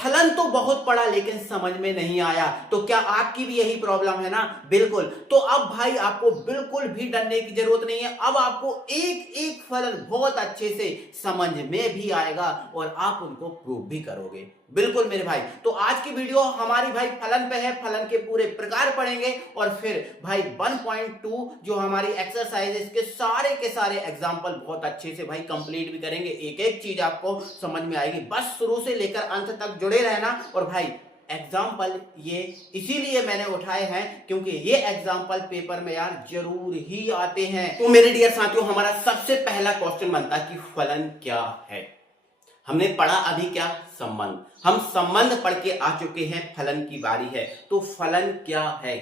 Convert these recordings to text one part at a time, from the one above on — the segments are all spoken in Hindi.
फलन तो बहुत पढ़ा लेकिन समझ में नहीं आया। तो क्या आपकी भी यही प्रॉब्लम है ना? बिल्कुल। तो अब भाई आपको बिल्कुल भी डरने की जरूरत नहीं है। अब आपको एक एक फलन बहुत अच्छे से समझ में भी आएगा और आप उनको प्रूव भी करोगे। बिल्कुल मेरे भाई। तो आज की वीडियो हमारी भाई फलन पे है, फलन के पूरे प्रकार पढ़ेंगे और फिर भाई 1.2 जो हमारी एक्सरसाइज है इसके सारे के सारे एग्जांपल बहुत अच्छे से भाई कंप्लीट भी करेंगे। एक एक चीज आपको समझ में आएगी। बस शुरू से लेकर अंत तक जुड़े रहना। और भाई एग्जाम्पल ये इसीलिए मैंने उठाए हैं क्योंकि ये एग्जाम्पल पेपर में यार जरूर ही आते हैं। तो मेरे डियर साथियों, हमारा सबसे पहला क्वेश्चन बनता है कि फलन क्या है। हमने पढ़ा अभी क्या? संबंध। हम संबंध पढ़ के आ चुके हैं, फलन की बारी है। तो फलन क्या है?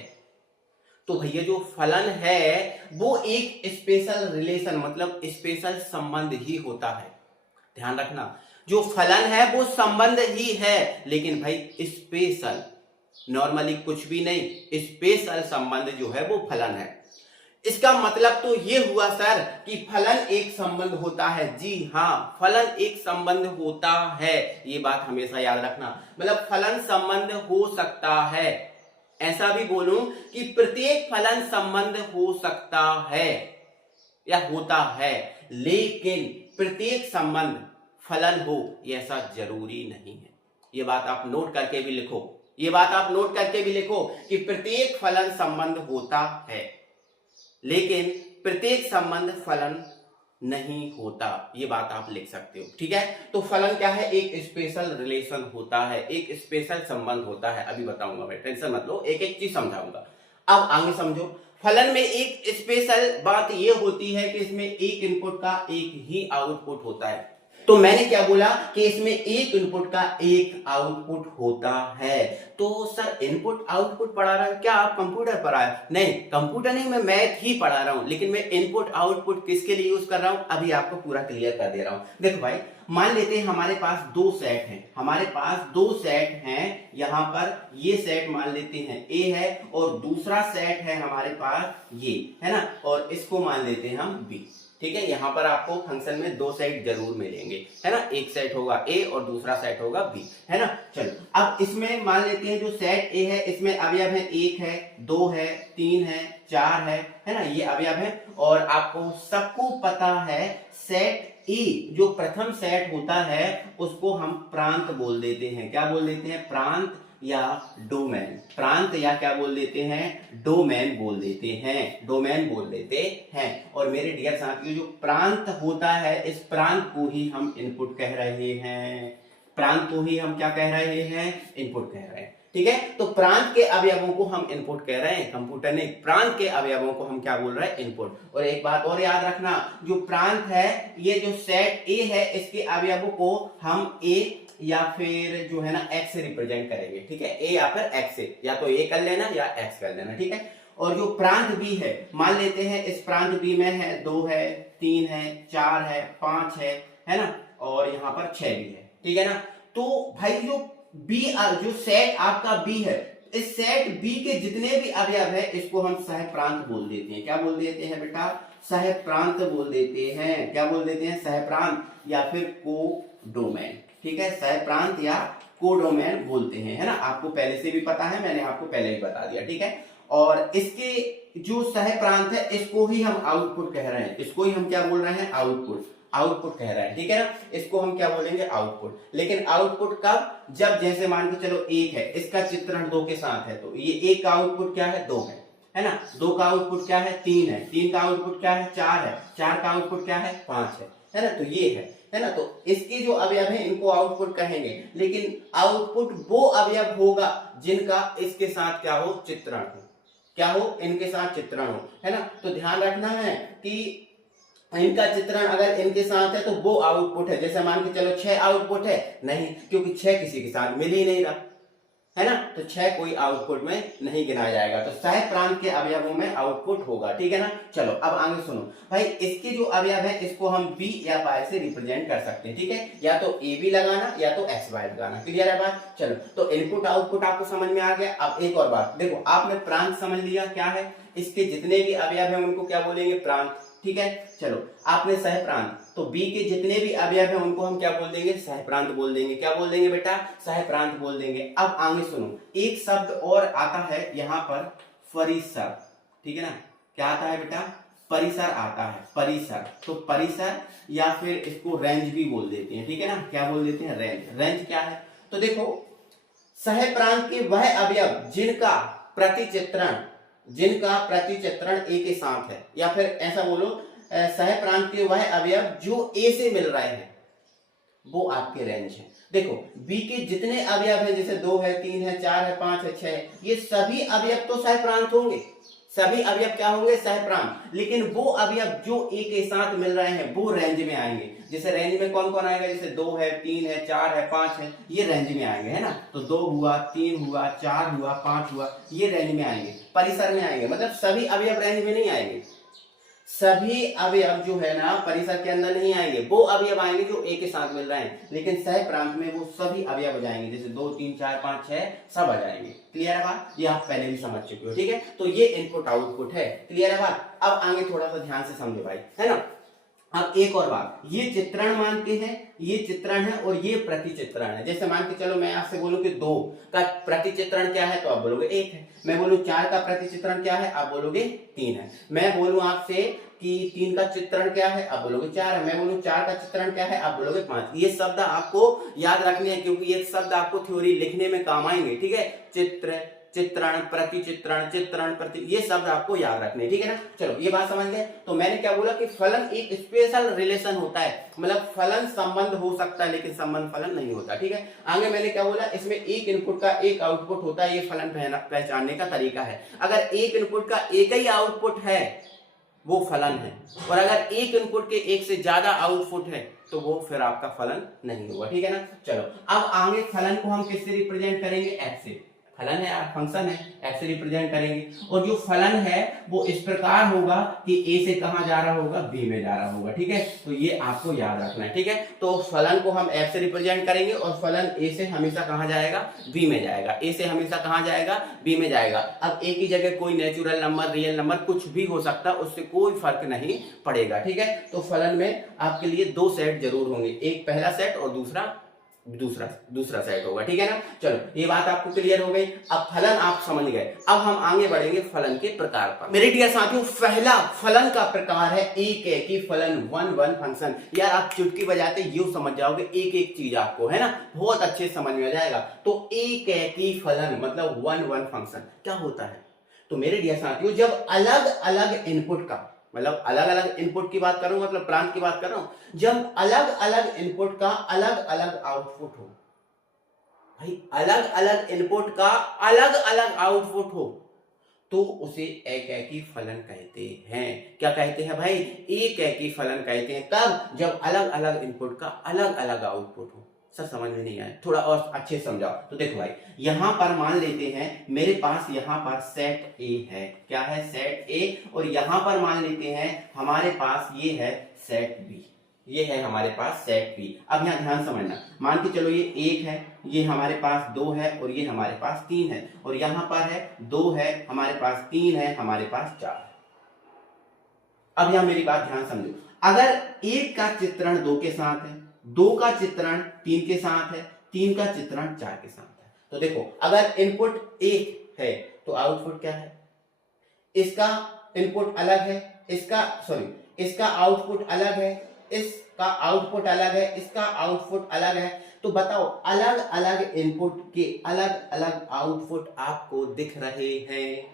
तो भैया जो फलन है वो एक स्पेशल रिलेशन मतलब स्पेशल संबंध ही होता है। ध्यान रखना, जो फलन है वो संबंध ही है लेकिन भाई स्पेशल, नॉर्मली कुछ भी नहीं, स्पेशल संबंध जो है वो फलन है। इसका मतलब तो ये हुआ सर कि फलन एक संबंध होता है। जी हाँ, फलन एक संबंध होता है, ये बात हमेशा याद रखना। मतलब फलन संबंध हो सकता है, ऐसा भी बोलूं कि प्रत्येक फलन संबंध हो सकता है या होता है, लेकिन प्रत्येक संबंध फलन हो ये ऐसा जरूरी नहीं है। ये बात आप नोट करके भी लिखो, ये बात आप नोट करके भी लिखो कि प्रत्येक फलन संबंध होता है लेकिन प्रत्येक संबंध फलन नहीं होता। ये बात आप लिख सकते हो, ठीक है। तो फलन क्या है? एक स्पेशल रिलेशन होता है, एक स्पेशल संबंध होता है। अभी बताऊंगा मैं, टेंशन मत लो, एक एक चीज समझाऊंगा। अब आगे समझो। फलन में एक स्पेशल बात ये होती है कि इसमें एक इनपुट का एक ही आउटपुट होता है। तो मैंने क्या बोला कि इसमें एक इनपुट का एक आउटपुट होता है। तो सर इनपुट आउटपुट पढ़ा रहा हूं, क्या आप कंप्यूटर पढ़ा है? नहीं, कंप्यूटर नहीं, मैं मैथ ही पढ़ा रहा हूं, लेकिन मैं इनपुट आउटपुट किसके लिए यूज कर रहा हूं अभी आपको पूरा क्लियर कर दे रहा हूं। देखो भाई, मान लेते हैं हमारे पास दो सेट हैं, हमारे पास दो सेट हैं। यहां पर ये सेट मान लेते हैं ए है और दूसरा सेट है हमारे पास ये है ना, और इसको मान लेते हैं हम बी। ठीक है, यहां पर आपको फंक्शन में दो सेट जरूर मिलेंगे, है ना। एक सेट होगा ए और दूसरा सेट होगा बी, है ना। चलो अब इसमें मान लेते हैं जो सेट ए है इसमें अवयव है, एक है, दो है, तीन है, चार है ना, ये अवयव है। और आपको सबको पता है सेट ए जो प्रथम सेट होता है उसको हम प्रांत बोल देते हैं। क्या बोल देते हैं? प्रांत या डोमेन। प्रांत या क्या बोल देते हैं? डोमेन बोल देते हैं, डोमेन बोल देते हैं। और मेरे डियर साथियों, जो प्रांत होता है इस प्रांत को ही हम इनपुट कह रहे हैं, प्रांत को ही हम क्या कह रहे हैं? इनपुट कह रहे हैं, ठीक है। तो प्रांत के अवयवों को हम इनपुट कह रहे हैं, कंप्यूटर ने प्रांत के अवयवों को हम क्या बोल रहे हैं? इनपुट। और एक बात और याद रखना, जो प्रांत है ये जो सेट ए है इसके अवयवों को हम ए या फिर जो है ना एक्स से रिप्रेजेंट करेंगे, ठीक है। ए या फिर एक्स से, या तो ए कर लेना या एक्स कर लेना, ठीक है। और जो प्रांत बी है, मान लेते हैं इस प्रांत बी में है दो है, तीन है, चार है, पांच है ना, और यहाँ पर छह भी है, ठीक है ना। तो भाई जो बी जो सेट आपका बी है, इस सेट बी के जितने भी अवयव है इसको हम सह प्रांत बोल देते हैं। क्या बोल देते हैं बेटा? सह प्रांत बोल देते हैं। क्या बोल देते हैं? सह प्रांत या फिर को डोमेन, ठीक है। सह प्रांत या कोडोमेन बोलते हैं, है ना। आपको पहले से भी पता है, मैंने आपको पहले ही बता दिया, ठीक है। और इसके जो सह प्रांत है इसको ही हम आउटपुट कह रहे हैं, इसको ही हम क्या बोल रहे हैं? आउटपुट, आउटपुट कह रहे हैं, ठीक है ना। इसको हम क्या बोलेंगे? आउटपुट। लेकिन आउटपुट कब? जब जैसे मान के चलो एक है, इसका चित्रण दो के साथ है, तो ये एक का आउटपुट क्या है? दो है ना। दो का आउटपुट क्या है? तीन है। तीन का आउटपुट क्या है? चार है। चार का आउटपुट क्या है? पांच है ना। तो ये है ना। तो इसके जो अवयव है इनको आउटपुट कहेंगे, लेकिन आउटपुट वो अवयव होगा जिनका इसके साथ क्या हो? चित्रण हो। क्या हो? इनके साथ चित्रण हो, है ना। तो ध्यान रखना है कि इनका चित्रण अगर इनके साथ है तो वो आउटपुट है। जैसे मान के चलो छह आउटपुट है, नहीं, क्योंकि छह किसी के साथ मिल ही नहीं रहा, है ना। तो छह कोई आउटपुट में नहीं गिनाया जाएगा। तो सह प्रांत के अवयवों में आउटपुट होगा, ठीक है ना। चलो अब आगे सुनो भाई, इसके जो अवयव है इसको हम बी या पाई से रिप्रेजेंट कर सकते हैं, ठीक है। या तो ए बी लगाना या तो एक्स वाई लगाना। क्लियर है बात? चलो, तो इनपुट आउटपुट आपको समझ में आ गया। अब एक और बात देखो, आपने प्रांत समझ लिया क्या है, इसके जितने भी अवयव है उनको क्या बोलेंगे? प्रांत, ठीक है। चलो आपने सह प्रांत, तो बी के जितने भी अवयव हैं उनको हम क्या बोल देंगे, सहप्रांत बोल देंगे। क्या बोल देंगे बेटा, सहप्रांत बोल देंगे। अब आगे सुनो, एक शब्द और आता है यहाँ पर, परिसर, ठीक है ना। क्या आता है बेटा, परिसर आता है, परिसर। तो परिसर या फिर इसको रेंज भी बोल देते हैं, ठीक है ना। क्या बोल देते हैं, रेंज। रेंज क्या है, तो देखो सहप्रांत के वह अवयव जिनका प्रतिचित्रण ए के साथ है, या फिर ऐसा बोलो सहप्रांत के वह अवयव जो ए से मिल रहे हैं वो आपके रेंज है। देखो बी के जितने अवयव हैं, जैसे 2 है, 3 है, 4 है, 5 है, 6 है, ये सभी अवयव तो सहप्रांत होंगे। सभी अवयव क्या होंगे, सहप्रांत। लेकिन वो अवयव जो ए के साथ मिल रहे हैं वो रेंज में आएंगे। जैसे रेंज में कौन कौन आएगा, जैसे 2 है, 3 है, 4 है, 5 है, ये रेंज में आएंगे, है ना। तो 2 हुआ, 3 हुआ, 4 हुआ, 5 हुआ, ये रेंज में आएंगे, परिसर में आएंगे। मतलब सभी अवयव रेंज में नहीं आएंगे। सभी अवयव जो है ना परिसर के अंदर नहीं आएंगे। वो अवयव आएंगे जो ए के साथ मिल रहे हैं, लेकिन सहप्रांत में वो सभी अवयव आ जाएंगे। जैसे 2, 3, 4, 5, 6 सब आ जाएंगे। क्लियर है बात, ये आप पहले भी समझ चुके हो, ठीक है। तो ये इनपुट आउटपुट है। क्लियर है बात। अब आगे थोड़ा सा ध्यान से समझो भाई, है ना। अब एक और बात, ये चित्रण मानते हैं, ये चित्रण है और ये प्रतिचित्रण है। जैसे मान के चलो मैं आपसे बोलूं कि 2 का प्रतिचित्रण क्या है, तो आप बोलोगे 1 है। मैं बोलूं 4 का प्रतिचित्रण क्या है, आप बोलोगे 3 है। मैं बोलूं आपसे कि 3 का चित्रण क्या है, आप बोलोगे 4 है। मैं बोलूं 4 का चित्रण क्या है, आप बोलोगे 5। ये शब्द आपको याद रखने हैं, क्योंकि ये शब्द आपको थ्योरी लिखने में काम आएंगे, ठीक है। चित्र, चित्रण, प्रतिचित्रण, चित्रण, प्रति, ये शब्द आपको याद रखने, ठीक है ना। चलो ये बात समझ गए। तो मैंने क्या बोला कि फलन एक स्पेशल रिलेशन होता है, मतलब फलन संबंध हो सकता है लेकिन संबंध फलन नहीं होता, ठीक है। आगे मैंने क्या बोला, इसमें एक इनपुट का एक आउटपुट होता है, ये फलन पहचानने का तरीका है। अगर एक इनपुट का एक ही आउटपुट है वो फलन है, और अगर एक इनपुट के एक से ज्यादा आउटपुट है तो वो फिर आपका फलन नहीं होगा, ठीक है ना। चलो अब आगे फलन को हम किससे रिप्रेजेंट करेंगे, एफ से। फलन है, फंक्शन है, एफ से रिप्रेजेंट करेंगे। और जो फलन है वो इस प्रकार होगा कि ए से कहां जा रहा होगा, बी में जा रहा होगा, ठीक है। तो ये आपको याद रखना है, ठीक है। तो फलन को हम एफ से रिप्रेजेंट करेंगे और फलन ए से हमेशा कहां जाएगा, बी में जाएगा। ए से हमेशा कहां जाएगा, बी में जाएगा। अब ए की जगह कोई नेचुरल नंबर, रियल नंबर कुछ भी हो सकता है, उससे कोई फर्क नहीं पड़ेगा, ठीक है। तो फलन में आपके लिए 2 सेट जरूर होंगे, एक पहला सेट और दूसरा सेट होगा, ठीक है ना। चलो ये बात आपको क्लियर हो गई। अब फलन आप समझ गए। अब हम आगे बढ़ेंगे फलन के प्रकार पर। मेरे डियर साथियों, पहला फलन का प्रकार है एक एकी फलन, वन फंक्शन। यार आप चुटकी बजाते यूं समझ जाओगे एक एक चीज आपको, है ना, बहुत अच्छे समझ में आ जाएगा। तो एक एकी फलन मतलब वन फंक्शन क्या होता है। तो मेरे डियर साथियों, जब अलग अलग इनपुट का, मतलब अलग अलग इनपुट की बात कर रहा हूं, मतलब प्रांत की बात कर रहा हूं, जब अलग अलग इनपुट का अलग अलग आउटपुट हो, भाई अलग अलग इनपुट का अलग अलग आउटपुट हो, तो उसे एकैकी फलन कहते हैं। क्या कहते हैं भाई, एकैकी फलन कहते हैं। कब, जब अलग अलग इनपुट का अलग अलग आउटपुट हो। सर समझ में नहीं आया, थोड़ा और अच्छे समझाओ। तो देखो भाई, यहां पर मान लेते हैं मेरे पास यहां पर सेट ए है। क्या है, सेट ए। और यहां पर मान लेते हैं हमारे पास ये है सेट बी, ये है हमारे पास सेट बी। अब यहां ध्यान समझना, मान के चलो ये 1 है, ये हमारे पास 2 है और ये हमारे पास 3 है, और यहां पर है 2 है, हमारे पास 3 है, हमारे पास 4 है। अब यहां मेरी बात ध्यान समझो, अगर 1 का चित्रण 2 के साथ है, 2 का चित्रण 3 के साथ है, 3 का चित्रण 4 के साथ है, तो देखो अगर इनपुट 1 है तो आउटपुट क्या है, इसका इनपुट अलग है, इसका आउटपुट अलग है, इसका आउटपुट अलग है, इसका आउटपुट अलग है। तो बताओ अलग अलग इनपुट के अलग अलग आउटपुट आपको दिख रहे हैं।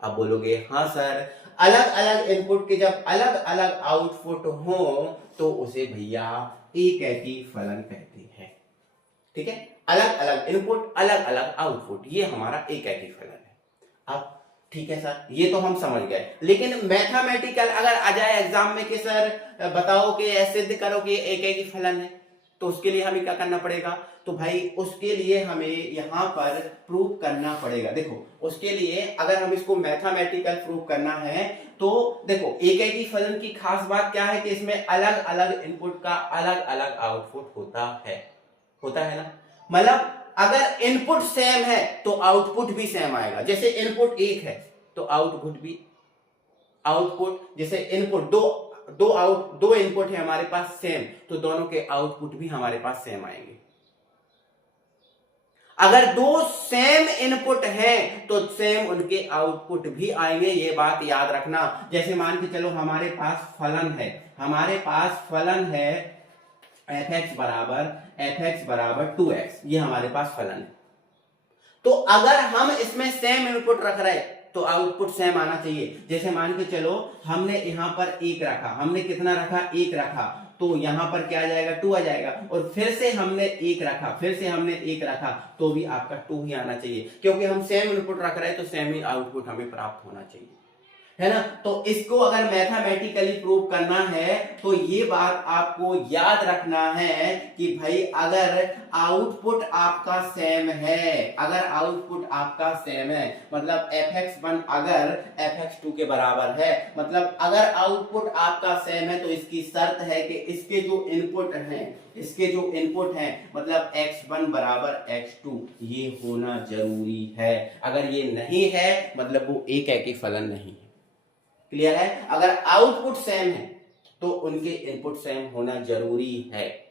अब बोलोगे हाँ सर, अलग अलग इनपुट के जब अलग अलग आउटपुट हो तो उसे भैया एकैकी फलन कहते हैं, ठीक है। अलग अलग इनपुट अलग अलग आउटपुट, ये हमारा एकैकी फलन है। अब ठीक है सर, ये तो हम समझ गए। लेकिन मैथमेटिकल अगर आ जाए एग्जाम में कि सर बताओ कि ऐसे सिद्ध करो कि एकैकी फलन है, तो उसके लिए हमें क्या करना पड़ेगा, तो भाई उसके लिए हमें यहां पर प्रूव करना पड़ेगा। देखो उसके लिए अगर हम इसको मैथमेटिकल प्रूव करना है तो देखो एकैकी फलन की खास बात क्या है कि इसमें अलग अलग इनपुट का अलग अलग आउटपुट होता है ना। मतलब अगर इनपुट सेम है तो आउटपुट भी सेम आएगा। जैसे इनपुट 1 है तो आउटपुट जैसे इनपुट 2 दो इनपुट है हमारे पास सेम, तो दोनों के आउटपुट भी हमारे पास सेम आएंगे। अगर दो सेम इनपुट हैं तो सेम उनके आउटपुट भी आएंगे, ये बात याद रखना। जैसे मान के चलो हमारे पास फलन है fx बराबर 2x, ये हमारे पास फलन है। तो अगर हम इसमें सेम इनपुट रख रहे तो आउटपुट सेम आना चाहिए। जैसे मान के चलो हमने यहां पर 1 रखा, हमने कितना रखा, 1 रखा, तो यहां पर क्या आ जाएगा, 2 आ जाएगा। और फिर से हमने 1 रखा, तो भी आपका 2 ही आना चाहिए, क्योंकि हम सेम इनपुट रख रहे हैं तो सेम ही आउटपुट हमें प्राप्त होना चाहिए, है ना। तो इसको अगर मैथमेटिकली प्रूव करना है तो ये बात आपको याद रखना है कि भाई अगर आउटपुट आपका सेम है, मतलब fx1 अगर fx2 के बराबर है, मतलब अगर आउटपुट आपका सेम है तो इसकी शर्त है कि इसके जो इनपुट हैं मतलब x1 बराबर x2 ये होना जरूरी है। अगर ये नहीं है मतलब वो एक ही फलन नहीं है। क्लियर है। अगर आउटपुट सेम है तो उनके इनपुट सेम होना जरूरी है।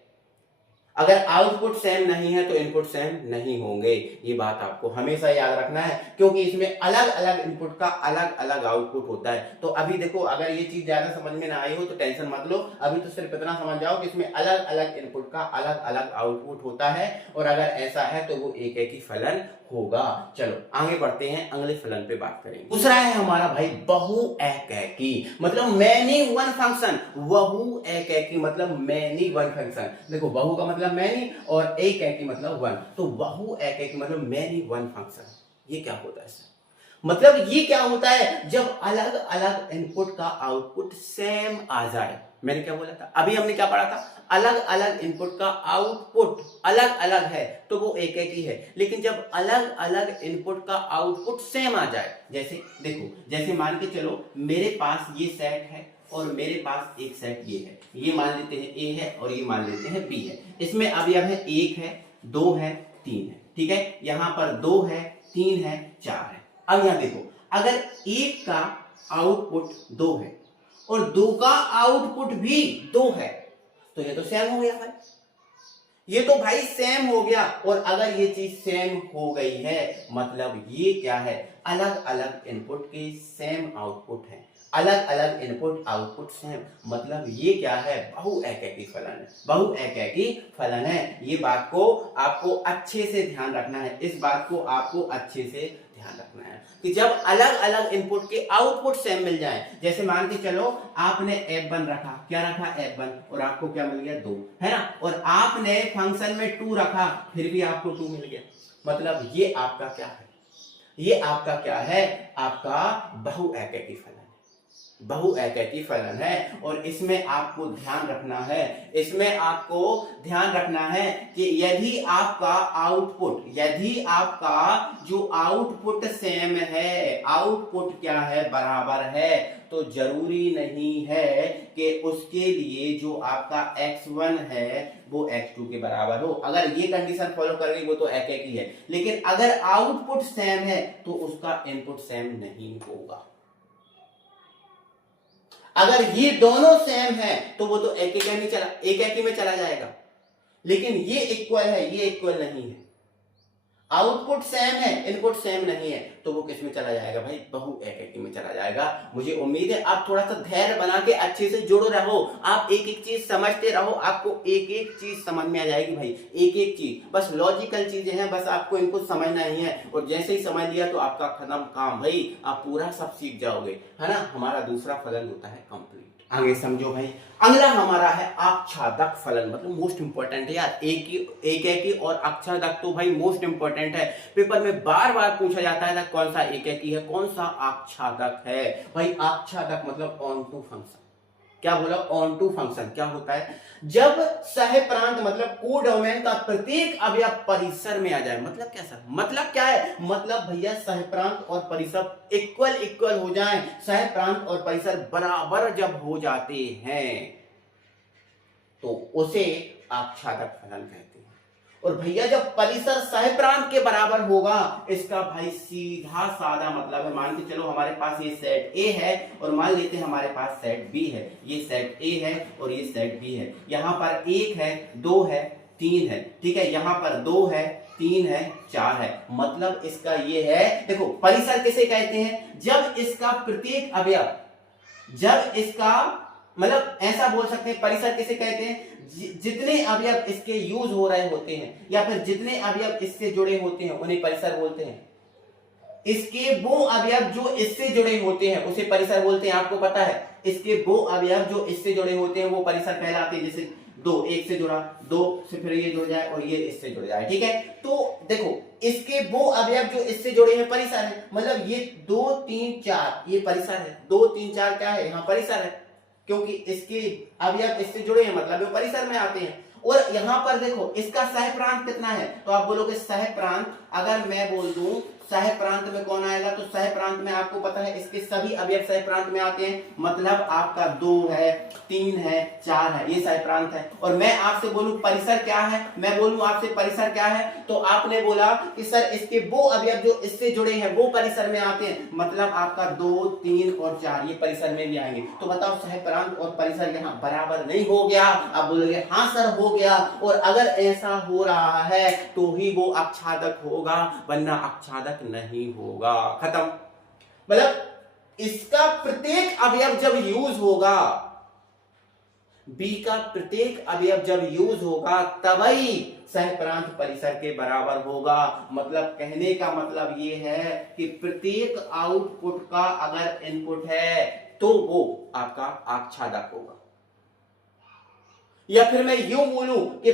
अगर आउटपुट सेम नहीं है तो इनपुट सेम नहीं होंगे, ये बात आपको हमेशा याद रखना है, क्योंकि इसमें अलग अलग इनपुट का अलग अलग आउटपुट होता है। तो अभी देखो, अगर ये चीज ज्यादा समझ में ना आई हो तो टेंशन मत लो, अभी तो सिर्फ इतना समझ जाओ कि इसमें अलग अलग इनपुट का अलग अलग आउटपुट होता है, और अगर ऐसा है तो वो एक ही फलन होगा। चलो आगे बढ़ते हैं, अगले फलन पे बात करेंगे। दूसरा है हमारा भाई बहुएकैकी, मतलब मैनी वन फंक्शन। बहुएकैकी मतलब मैनी वन फंक्शन। देखो बहु का मतलब मैनी और एकैकी मतलब वन, तो बहुएकैकी मतलब मैनी वन फंक्शन। ये क्या होता है? मतलब ये क्या होता है, जब अलग अलग इनपुट का आउटपुट सेम आ जाए। मैंने क्या बोला था, अभी हमने क्या पढ़ा था, अलग अलग इनपुट का आउटपुट अलग अलग है तो वो एक ही है, लेकिन जब अलग अलग इनपुट का आउटपुट सेम आ जाए, जैसे देखो, जैसे मान के चलो मेरे पास ये सेट है और मेरे पास एक सेट ये है, ये मान लेते हैं A है और ये मान लेते हैं B है। इसमें अवयव है 1 है, 2 है, 3 है, ठीक है। यहां पर 2 है, 3 है, 4 है। अब यहां देखो, अगर 1 का आउटपुट 2 है और 2 का आउटपुट भी 2 है तो ये तो सेम हो गया भाई, ये तो भाई सेम हो गया। और अगर ये चीज सेम हो गई है मतलब ये क्या है, अलग अलग इनपुट के सेम आउटपुट है, अलग अलग इनपुट आउटपुट सेम, मतलब ये क्या है, बहुएकैकी फलन है। बहुएकैकी फलन है, ये बात को आपको अच्छे से ध्यान रखना है, इस बात को आपको अच्छे से ध्यान रखना है कि जब अलग अलग इनपुट के आउटपुट सेम मिल जाए। जैसे मान के चलो आपने f1 रखा, क्या रखा f1, और आपको क्या मिल गया 2, है ना, और आपने फंक्शन में 2 रखा फिर भी आपको 2 मिल गया, मतलब ये आपका क्या है, ये आपका क्या है, आपका बहुएकैकी फलन, बहुएकैकी फलन है। और इसमें आपको ध्यान रखना है, इसमें आपको ध्यान रखना है कि यदि आपका आउटपुट, यदि आपका जो आउटपुट सेम है, आउटपुट क्या है, बराबर है, तो जरूरी नहीं है कि उसके लिए जो आपका x1 है वो x2 के बराबर हो। अगर ये कंडीशन फॉलो कर रही वो तो एकेकी है, लेकिन अगर आउटपुट सेम है तो उसका इनपुट सेम नहीं होगा। अगर ये दोनों सेम है तो वो तो एक ही में चला जाएगा, लेकिन ये इक्वल है, ये इक्वल नहीं है, आउटपुट सेम है, इनपुट सेम नहीं है, तो वो किस में चला जाएगा भाई, बहुएकैकी में चला जाएगा। मुझे उम्मीद है आप थोड़ा सा धैर्य बना के अच्छे से जुड़ो रहो, आप एक एक चीज समझते रहो, आपको एक एक चीज समझ में आ जाएगी भाई, एक एक चीज, बस लॉजिकल चीजें हैं, बस आपको इनको समझना ही है, और जैसे ही समझ लिया तो आपका खत्म काम भाई, आप पूरा सब सीख जाओगे, है ना। हमारा दूसरा फलन होता है कंप्लीट। आगे समझो भाई, अगला हमारा है आच्छादक फलन, मतलब मोस्ट इंपॉर्टेंट है यार, एकैकी और आच्छादक तो भाई मोस्ट इंपॉर्टेंट है, पेपर में बार बार पूछा जाता है ना, कौन सा एकैकी है, कौन सा आच्छादक है। भाई आच्छादक मतलब ऑन टू फंक्शन, क्या बोला, ऑन टू फंक्शन क्या होता है, जब सहप्रांत मतलब कोडोमेन का प्रत्येक अवयव परिसर में आ जाए। मतलब क्या सर, मतलब क्या है, मतलब भैया सहप्रांत और परिसर इक्वल हो जाएं, सहप्रांत और परिसर बराबर जब हो जाते हैं तो उसे आच्छादक फलन कहते हैं। और भैया जब परिसर सहप्रांत के बराबर होगा, इसका भाई सीधा साधा मतलब है, मान के चलो हमारे पास ये सेट ए है और मान लेते हैं हमारे पास सेट बी है, ये सेट ए है और ये सेट बी है, यहाँ पर 1 है 2 है 3 है, ठीक है, यहाँ पर 2 है 3 है 4 है, मतलब इसका ये है, देखो परिसर किसे कहते हैं, जब इसका प्रत्येक अवयव, जब इसका मतलब ऐसा बोल सकते हैं परिसर किसे कहते हैं, जितने अवयव इसके यूज हो रहे होते हैं या फिर जितने अवयव इससे जुड़े होते हैं उन्हें परिसर बोलते हैं। इसके वो अवयव जो इससे जुड़े होते हैं उसे परिसर बोलते हैं, आपको पता है, इसके वो अवयव जो इससे जुड़े होते हैं वो परिसर कहलाते हैं। जैसे 2 1 से जुड़ा, 2 से फिर ये जुड़ जाए और ये इससे जुड़ जाए, ठीक है। तो देखो इसके वो अवयव जो इससे जुड़े हैं परिसर है, मतलब ये 2 3 4 ये परिसर है, 2 3 4 क्या है, यहाँ परिसर है, क्योंकि इसके अवयव इससे जुड़े हैं मतलब वो परिसर में आते हैं। और यहां पर देखो इसका सहप्रांत कितना है, तो आप बोलोगे सहप्रांत, अगर मैं बोल दूं सहप्रांत में कौन आएगा, तो सहप्रांत में आपको पता है इसके सभी अवयव सहप्रांत में आते हैं, मतलब आपका 2 है 3 है 4 है, ये सहप्रांत है। और मैं आपसे बोलूं परिसर क्या है, मैं बोलूं आपसे परिसर क्या है, तो आपने बोला कि सर इसके वो अवयव जो इससे जुड़े हैं वो परिसर में आते हैं, मतलब आपका 2 3 और 4 ये परिसर में भी आएंगे। तो बताओ सहप्रांत और परिसर यहाँ बराबर नहीं हो गया, आप बोलोगे हाँ सर हो गया, और अगर ऐसा हो रहा है तो ही वो आच्छादक होगा, वरना आच्छादक नहीं होगा, खत्म। मतलब इसका प्रत्येक अवयव जब यूज होगा, बी का प्रत्येक अवयव जब यूज होगा तभी सहप्रांत परिसर के बराबर होगा। मतलब कहने का मतलब ये है कि प्रत्येक आउटपुट का अगर इनपुट है तो वो आपका आच्छादक होगा। या फिर मैं यूं बोलूं कि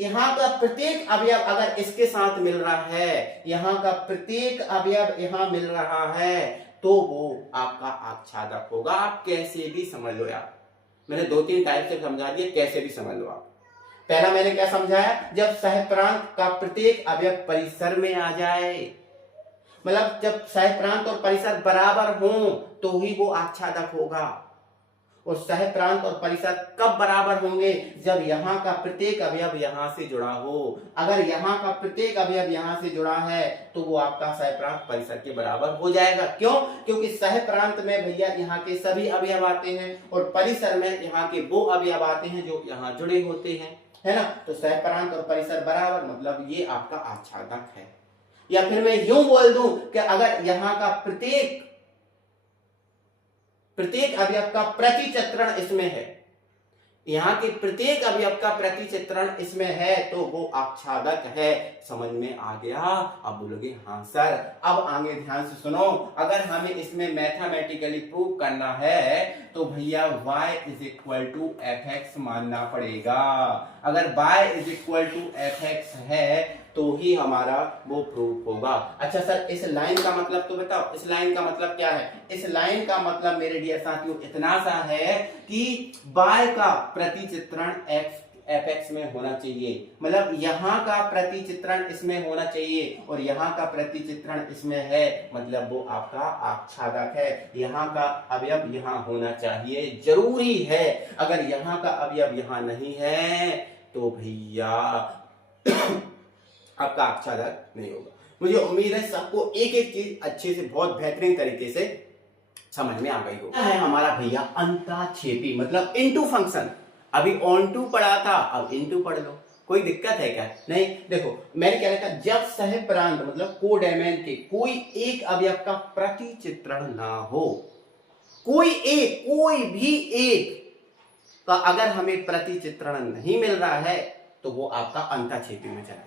यहां का प्रत्येक अवयव अगर इसके साथ मिल रहा है, यहां का प्रत्येक अवयव यहां मिल रहा है तो वो आपका आच्छादक होगा। आप कैसे भी समझ लो यार, मैंने 2-3 टाइप से समझा दिया, कैसे भी समझ लो आप। पहला मैंने क्या समझाया, जब सहप्रांत का प्रत्येक अवयव परिसर में आ जाए, मतलब जब सहप्रांत और परिसर बराबर हो तो ही वो आच्छादक होगा। और सहप्रांत और परिसर कब बराबर होंगे, जब यहाँ का प्रत्येक अवयव यहाँ से जुड़ा हो। अगर यहाँ का प्रत्येक अवयव यहाँ से जुड़ा है तो वो आपका सहप्रांत परिसर के बराबर हो जाएगा। क्यों, क्योंकि सहप्रांत में भैया यहाँ के सभी अवयव आते हैं और परिसर में यहाँ के वो अवयव आते हैं जो यहाँ जुड़े होते हैं, है ना। तो सहप्रांत और परिसर बराबर, मतलब ये आपका आच्छादक है। या फिर मैं यूं बोल दूं कि अगर यहाँ का प्रत्येक अवयव का प्रतिचित्रण इसमें है, यहाँ के प्रत्येक अवयव का प्रतिचित्रण इसमें है तो वो आच्छादक है। समझ में आ गया? अब बोलोगे हाँ सर। अब आगे ध्यान से सुनो, अगर हमें इसमें मैथमेटिकली प्रूव करना है तो भैया y is equal to f x मानना पड़ेगा। अगर y is equal to f x है तो ही हमारा वो प्रूफ होगा। अच्छा सर इस लाइन का मतलब तो बताओ, इस लाइन का मतलब क्या है? इस लाइन का मतलब मेरे डियर साथियों इतना सा है कि y का प्रतिचित्रण एफ एक्स में होना चाहिए, मतलब यहाँ का प्रतिचित्रण इसमें होना चाहिए और यहाँ का प्रतिचित्रण इसमें है, मतलब वो आपका आच्छादक है। यहाँ का अवयव यहाँ होना चाहिए, जरूरी है। अगर यहाँ का अवयव यहाँ नहीं है तो भैया आपका आच्छादक नहीं होगा। मुझे उम्मीद है सबको एक एक चीज अच्छे से बहुत बेहतरीन तरीके से समझ में आ गई हो। है हमारा भैया अंताक्षेपी, मतलब इनटू फंक्शन। अभी ऑन टू पढ़ा था, अब इनटू पढ़ लो, कोई दिक्कत है क्या? नहीं। देखो मैंने क्या लिखा, जब सहप्रांत मतलब कोडोमेन के कोई एक अवयव का प्रतिचित्रण ना हो, कोई भी एक का अगर हमें प्रतिचित्रण नहीं मिल रहा है तो वो आपका अंताक्षेपी में चला जाएगा।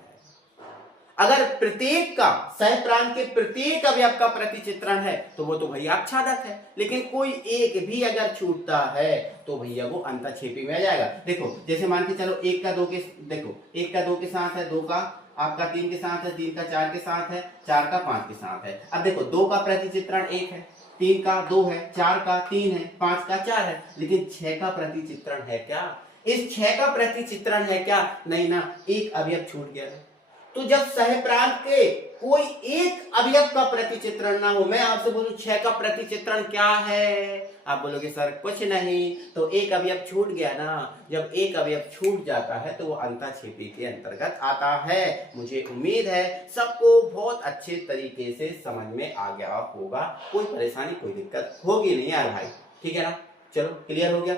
अगर प्रत्येक का सहप्रांत के प्रत्येक अवयव का प्रतिचित्रण है तो वो तो भैया आच्छादक है, लेकिन कोई एक भी अगर छूटता है तो भैया वो अंताक्षेपी में आ जाएगा। देखो जैसे मान के चलो 1 का 2 के, देखो 1 का 2 के साथ है, 2 का आपका 3 के साथ है, 3 का 4 के साथ है, 4 का 5 के साथ है। अब देखो 2 का प्रतिचित्रण 1 है, 3 का 2 है, 4 का 3 है, 5 का 4 है, लेकिन 6 का प्रतिचित्रण है क्या? इस 6 का प्रतिचित्रण है क्या? नहीं ना, एक अवयव छूट गया है। तो जब सहप्रांत के कोई एक अवयव का प्रतिचित्रण ना हो, मैं आपसे बोलूं 6 का प्रतिचित्रण क्या है, आप बोलोगे सर कुछ नहीं, तो एक अवयव छूट गया ना। जब एक अवयव छूट जाता है तो वो अंताक्षेपी के अंतर्गत आता है। मुझे उम्मीद है सबको बहुत अच्छे तरीके से समझ में आ गया होगा, कोई परेशानी कोई दिक्कत होगी नहीं यार भाई, ठीक है ना। चलो क्लियर हो गया,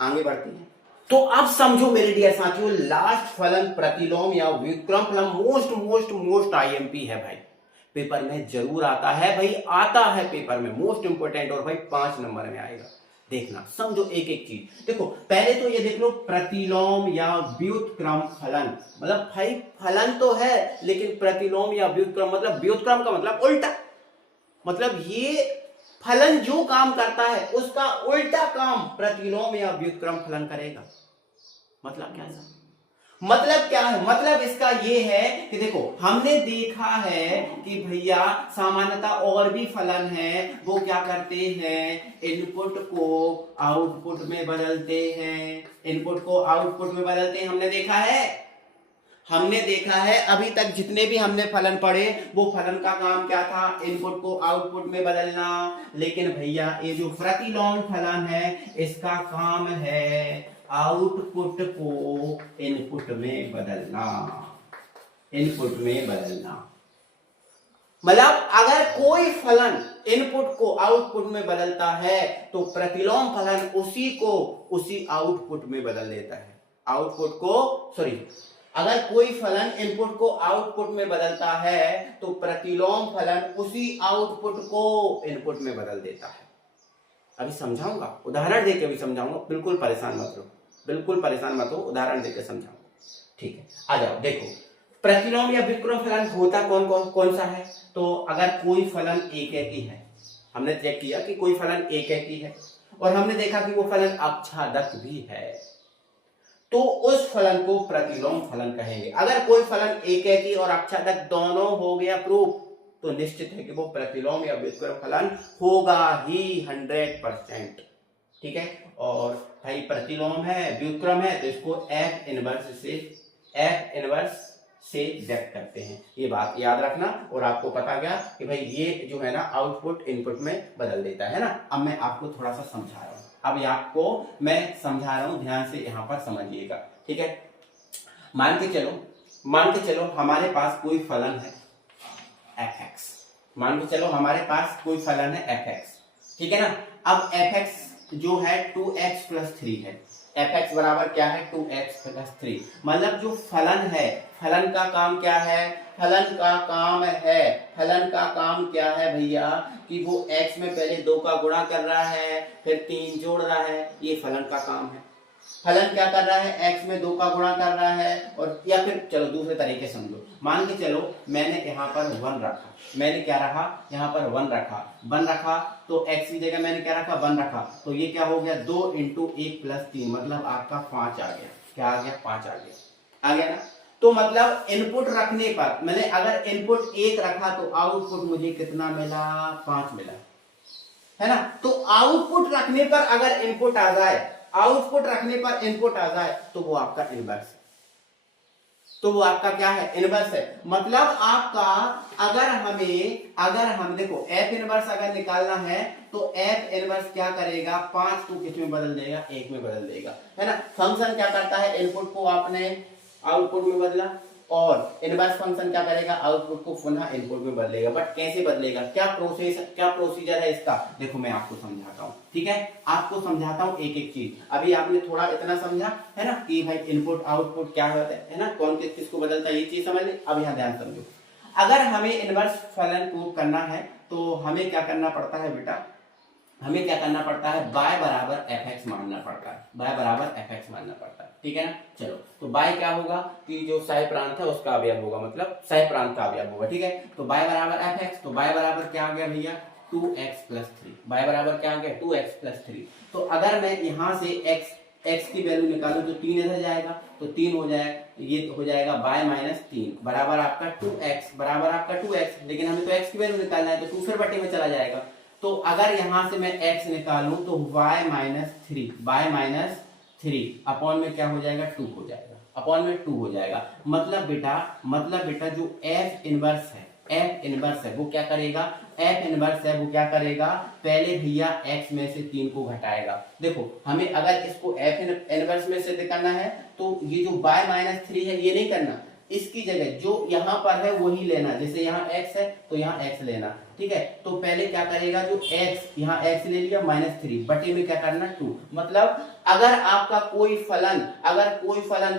आगे बढ़ते हैं। तो अब समझो मेरे डियर साथियों, लास्ट फलन प्रतिलोम या व्युत्क्रम फलन मोस्ट आईएमपी है भाई, पेपर में जरूर आता है भाई, आता है पेपर में, मोस्ट इंपोर्टेंट, और भाई 5 नंबर में आएगा। देखना, समझो एक एक चीज। देखो पहले तो ये देख लो, प्रतिलोम या व्युत्क्रम फलन, मतलब भाई फलन तो है लेकिन प्रतिलोम या व्युत्क्रम, मतलब व्युत्क्रम का मतलब उल्टा, मतलब ये फलन जो काम करता है उसका उल्टा काम प्रतिलोम या व्युत्क्रम फलन करेगा। मतलब क्या है, मतलब क्या है, मतलब इसका ये है कि देखो हमने देखा है कि भैया सामान्यतः और भी फलन है, वो क्या करते हैं, इनपुट को आउटपुट में बदलते हैं, इनपुट को आउटपुट में बदलते हैं। हमने देखा है अभी तक जितने भी हमने फलन पढ़े, वो फलन का काम क्या था, इनपुट को आउटपुट में बदलना। लेकिन भैया ये जो प्रतिलोम फलन है, इसका काम है आउटपुट को इनपुट में बदलना, इनपुट में बदलना। मतलब अगर कोई फलन इनपुट को आउटपुट में बदलता है तो प्रतिलोम फलन उसी आउटपुट में बदल देता है। अगर कोई फलन इनपुट को आउटपुट में बदलता है तो प्रतिलोम फलन उसी आउटपुट को इनपुट में बदल देता है। अभी समझाऊंगा, उदाहरण देके अभी समझाऊंगा, बिल्कुल परेशान मत हो, उदाहरण देके समझाऊंगा, ठीक है। आ जाओ, देखो प्रतिलोम या व्युत्क्रम फलन होता कौन सा है। तो अगर कोई फलन एकैकी है, हमने चेक किया कि कोई फलन एकैकी है और हमने देखा कि वो फलन आच्छादक भी है, तो उस फलन को प्रतिलोम फलन कहेंगे। अगर कोई फलन एकैकी और आच्छादक दोनों हो गया प्रूफ, तो निश्चित है कि वो प्रतिलोम या व्युत्क्रम फलन होगा ही 100%, ठीक है। और भाई प्रतिलोम है, व्युत्क्रम है, तो इसको F इनवर्स से व्यक्त करते हैं। ये बात याद रखना, और आपको पता गया कि भाई ये जो है ना आउटपुट इनपुट में बदल देता है ना। अब मैं आपको थोड़ा सा समझा रहा हूं, अब आपको मैं समझा रहा हूं, ध्यान से यहां पर समझिएगा, ठीक है। मान के चलो हमारे पास कोई फलन है fx, मान के चलो हमारे पास कोई फलन है fx, ठीक है ना। अब fx जो है 2x + 3 है, fx बराबर क्या है, 2x + 3। मतलब जो फलन है, फलन का काम क्या है, फलन का काम क्या है भैया, कि वो x में पहले 2 का गुणा कर रहा है, फिर 3 जोड़ रहा है, ये फलन का काम है। फलन क्या कर रहा है, x में 2 का गुणा कर रहा है, और या फिर चलो दूसरे तरीके समझो, मान के चलो मैंने यहाँ पर 1 रखा, मैंने क्या रखा, यहाँ पर 1 रखा, तो x की जगह मैंने क्या रखा, 1 रखा, तो ये क्या हो गया, 2 × 1 + 3, मतलब आपका 5 आ गया। क्या आ गया, 5 आ गया ना। तो मतलब इनपुट रखने पर, मैंने अगर इनपुट 1 रखा तो आउटपुट मुझे कितना मिला, 5 मिला, है ना। तो आउटपुट रखने पर अगर इनपुट आ जाए, तो वो आपका इनवर्स है, तो वो आपका क्या है, इनवर्स है। मतलब आपका अगर हम देखो f इनवर्स अगर निकालना है तो f इनवर्स क्या करेगा, 5 को किस में बदल देगा, 1 में बदल देगा, है ना। फंक्शन क्या करता है, इनपुट को आपने आउटपुट में बदला, और इनवर्स फंक्शन क्या करेगा, आउटपुट को पुनः इनपुट में बदलेगा। बट कैसे बदलेगा, क्या प्रोसीजर है इसका, देखो मैं आपको समझाता हूँ, ठीक है। आपको समझाता हूँ एक एक चीज। अभी आपने थोड़ा इतना समझा है ना कि भाई इनपुट आउटपुट क्या होता है ना, कौन किसको बदलता है, ये चीज समझ ले। अब यहाँ ध्यान समझो, अगर हमें इनवर्स फलन प्रूव करना है तो हमें क्या करना पड़ता है बेटा, हमें क्या करना पड़ता है, y बराबर fx मानना पड़ता है, ठीक है ना। चलो तो y क्या होगा कि जो सह प्रांत है उसका अवयव होगा, मतलब सह प्रांत का अवयव होगा, ठीक है। तो y बराबर fx, तो y बराबर क्या आ गया भैया, 2x + 3, y बराबर क्या आ गया, 2x + 3। तो अगर मैं यहाँ से x की वैल्यू निकालूं तो 3 इधर जाएगा, तो 3 हो जाएगा, ये हो जाएगा y - 3 बराबर आपका 2x, लेकिन हमें तो x की वैल्यू निकालना है, तो दूसरे बटे में चला जाएगा। तो अगर यहां से मैं x निकालूं तो y - 3 अपॉन में क्या हो जाएगा, 2 हो जाएगा। अपॉन में 2 हो जाएगा। मतलब बेटा जो एफ इनवर्स है वो क्या करेगा, पहले भैया x में से 3 को घटाएगा। देखो हमें अगर इसको f इनवर्स में से करना है तो ये जो y-3 है ये नहीं करना, इसकी जगह जो यहाँ पर है वही लेना। जैसे यहाँ x है तो यहाँ x लेना, ठीक है। तो पहले क्या करेगा, जो x यहाँ x ले लिया -3 बटे में क्या करना 2। मतलब अगर आपका कोई फलन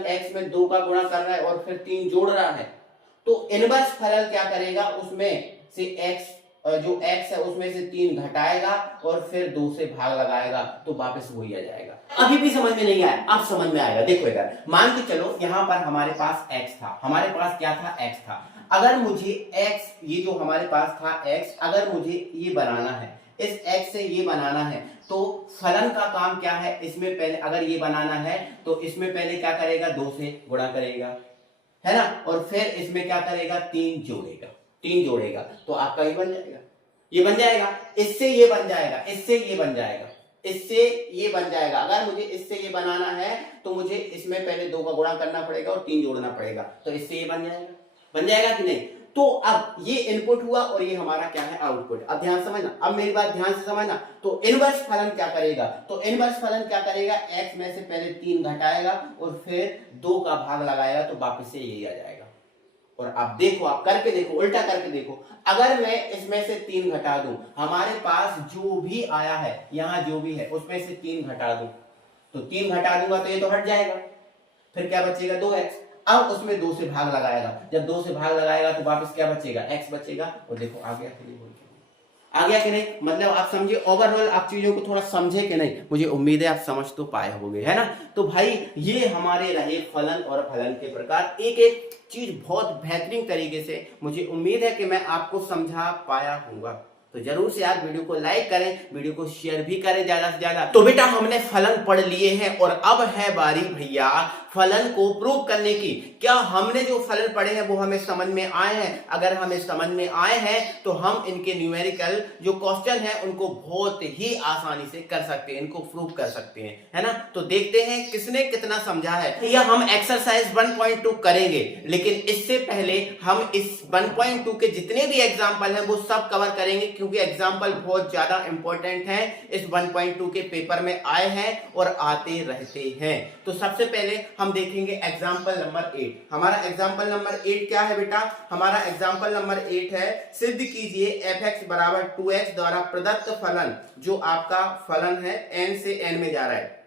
x में 2 का गुणा कर रहा है और फिर 3 जोड़ रहा है तो इनवर्स फलन क्या करेगा, उसमें से x जो x है उसमें से 3 घटाएगा और फिर 2 से भाग लगाएगा तो वापस वही आ जाएगा। अभी भी समझ में नहीं आया, अब समझ में आएगा। देखो इधर मान के चलो यहाँ पर हमारे पास x था, हमारे पास क्या था, x था। अगर मुझे x, ये जो हमारे पास था x, अगर मुझे ये बनाना है, इस x से ये बनाना है तो फलन का काम क्या है, इसमें पहले अगर ये बनाना है तो इसमें पहले क्या करेगा, 2 से गुणा करेगा, है ना, और फिर इसमें क्या करेगा, 3 जोड़ेगा तो आपका ये बन जाएगा, इससे ये बन जाएगा। अगर मुझे इससे ये बनाना है तो मुझे इसमें पहले 2 का गुणा करना पड़ेगा और 3 जोड़ना पड़ेगा, तो इससे ये बन जाएगा कि नहीं। तो अब ये इनपुट हुआ और ये हमारा क्या है, आउटपुट। अब ध्यान समझना, अब मेरी बात ध्यान से समझना। तो इनवर्स फलन क्या करेगा, x में से पहले 3 घटाएगा और फिर 2 का भाग लगाएगा तो वापस से यही आ जाएगा। और अब देखो, आप करके देखो, उल्टा करके देखो, अगर मैं इसमें से 3 घटा दूं, हमारे पास जो भी आया है यहाँ जो भी है उसमें से 3 घटा दूं, तो 3 घटा दूंगा तो ये तो हट जाएगा, फिर क्या बचेगा, 2x। अब उसमें 2 से भाग लगाएगा, जब 2 से भाग लगाएगा तो वापस क्या बचेगा, x बचेगा। और देखो आ गया कि नहीं। मतलब आप समझे, ओवरऑल आप चीजों को थोड़ा समझे कि नहीं, मुझे उम्मीद है आप समझ तो पाए होंगे, है ना। तो भाई ये हमारे रहे फलन और फलन के प्रकार। एक एक चीज बहुत बेहतरीन तरीके से मुझे उम्मीद है कि मैं आपको समझा पाया हूंगा। तो जरूर से यार वीडियो को लाइक करें, वीडियो को शेयर भी करें ज्यादा से ज्यादा। तो बेटा हमने फलन पढ़ लिए हैं और अब है बारी भैया फलन को प्रूव करने की। क्या हमने जो फलन पढ़े हैं वो हमें समझ में आए हैं? अगर हमें समझ में आए हैं तो हम इनके न्यूमेरिकल जो क्वेश्चन है उनको बहुत ही आसानी से कर सकते हैं, इनको प्रूव कर सकते हैं, है ना। तो देखते हैं किसने कितना समझा है। भैया हम एक्सरसाइज 1.2 करेंगे, लेकिन इससे पहले हम इस 1.2 के जितने भी एग्जाम्पल हैं वो सब कवर करेंगे, क्योंकि एग्जाम्पल बहुत ज्यादा इंपॉर्टेंट है, इस 1.2 के पेपर में आए हैं और आते रहते हैं। तो सबसे पहले हम देखेंगे एग्जाम्पल नंबर 8। हमारा एग्जाम्पल नंबर 8 क्या है बेटा? हमारा एग्जाम्पल नंबर 8 है, सिद्ध कीजिए fx बराबर 2x द्वारा प्रदत्त फलन, जो आपका फलन है n से n में जा रहा है।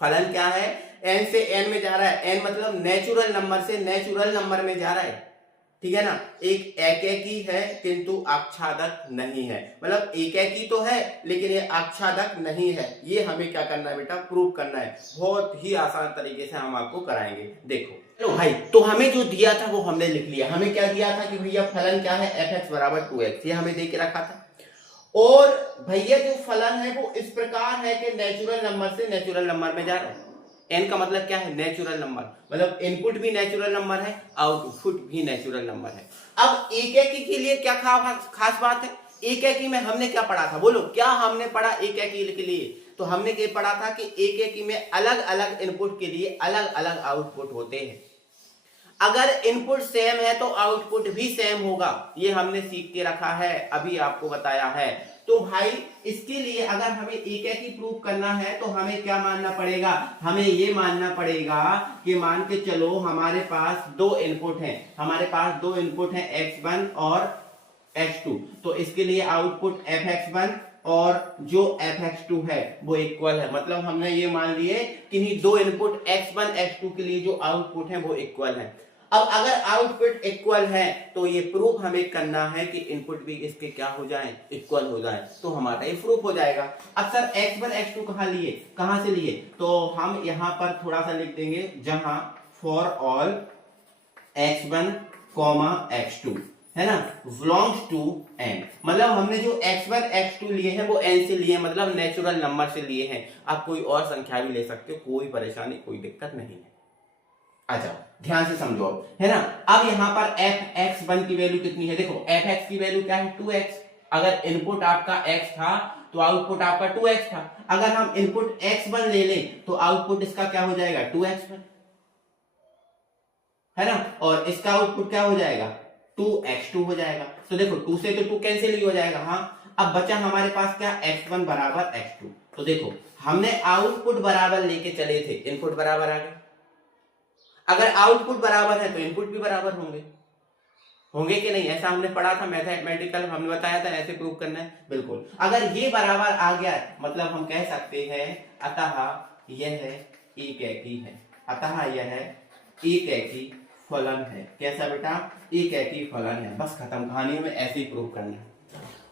फलन क्या है? n से n में जा रहा है। n मतलब नेचुरल नंबर से नेचुरल नंबर में जा रहा है, ठीक है ना। एक एकैकी है किंतु आच्छादक नहीं है, मतलब एकैकी तो है लेकिन ये आच्छादक नहीं है। ये हमें क्या करना है बेटा? प्रूव करना है। बहुत ही आसान तरीके से हम आपको कराएंगे। देखो चलो भाई, तो हमें जो दिया था वो हमने लिख लिया। हमें क्या दिया था कि भैया फलन क्या है? fx बराबर 2x, ये हमें दे के रखा था। और भैया जो फलन है वो इस प्रकार है कि नेचुरल नंबर से नेचुरल नंबर में जा रहा है। n का मतलब क्या है? नेचुरल नंबर, मतलब इनपुट भी नेचुरल नंबर है, आउटपुट भी नेचुरल नंबर है। अब एकैकी के लिए क्या खास बात है? एकैकी में हमने क्या पढ़ा था? बोलो, क्या हमने पढ़ा एकैकी के लिए? तो हमने ये पढ़ा था कि एकैकी में अलग अलग इनपुट के लिए अलग अलग आउटपुट होते हैं। अगर इनपुट सेम है तो आउटपुट भी सेम होगा, ये हमने सीख के रखा है, अभी आपको बताया है। तो भाई इसके लिए अगर हमें एकैकी प्रूव करना है तो हमें क्या मानना पड़ेगा? हमें ये मानना पड़ेगा कि मान के चलो हमारे पास 2 इनपुट हैं, x1 और x2। तो इसके लिए आउटपुट fx1 और जो fx2 है वो इक्वल है। मतलब हमने ये मान लिए कि 2 इनपुट x1 x2 के लिए जो आउटपुट है वो इक्वल है। अब अगर आउटपुट इक्वल है तो ये प्रूफ हमें करना है कि इनपुट भी इसके क्या हो जाए? इक्वल हो जाए, तो हमारा ये प्रूफ हो जाएगा। अब सर x1 x2 कहां से लिए? तो हम यहां पर थोड़ा सा लिख देंगे, जहां फॉर ऑल x1 x2 है ना बिलोंग्स टू n। मतलब हमने जो x1 x2 लिए हैं वो n से लिए, मतलब नेचुरल नंबर से लिए हैं। आप कोई और संख्या भी ले सकते हो, कोई परेशानी कोई दिक्कत नहीं है। अच्छा ध्यान से समझो, है ना। अब यहां पर fx1 की वैल्यू कितनी है? देखो fx की वैल्यू क्या है? 2x। अगर इनपुट आपका x था तो आउटपुट आपका 2x था। अगर हम इनपुट x1 ले लें तो आउटपुट इसका क्या हो जाएगा? 2x1। है ना, और इसका आउटपुट क्या हो जाएगा 2x2 हो जाएगा। तो देखो 2 से तो 2 कैंसिल ही हो जाएगा। हाँ, अब बचा हमारे पास क्या x1 बराबर x2। तो देखो हमने आउटपुट बराबर लेके चले थे, इनपुट बराबर आ गए। अगर आउटपुट बराबर है तो इनपुट भी बराबर होंगे, होंगे कि नहीं? ऐसा हमने पढ़ा था मैथमेटिकल, हमने बताया था ऐसे प्रूव करना है। बिल्कुल, अगर ये बराबर आ गया मतलब हम कह सकते हैं अतः यह एक एकी है, अतः यह एक एकी फलन है। कैसा बेटा? एक एकी फलन है। बस खत्म कहानी में, ऐसे ही प्रूव करना है।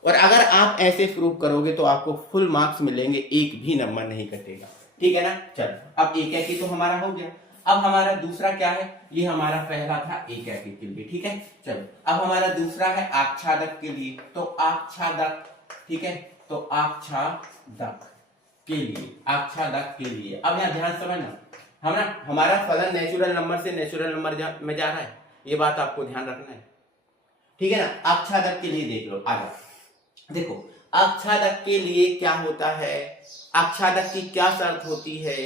और अगर आप ऐसे प्रूव करोगे तो आपको फुल मार्क्स मिलेंगे, एक भी नंबर नहीं कटेगा। ठीक है ना? चलो, अब एक एकी तो हमारा हो गया। अब हमारा दूसरा क्या है? ये हमारा पहला था एक एकी के लिए, ठीक है। चलो, अब हमारा दूसरा है आच्छादक के लिए। तो आच्छादक, ठीक है, तो आच्छादक के लिए, आच्छादक के लिए। अब यहाँ ध्यान समझना, हमारा फलन नेचुरल नंबर से नेचुरल नंबर में जा रहा है, ये बात आपको ध्यान रखना है, ठीक है ना। आच्छादक के लिए देख लो आगे। देखो आच्छादक के लिए क्या होता है, आच्छादक की क्या शर्त होती है?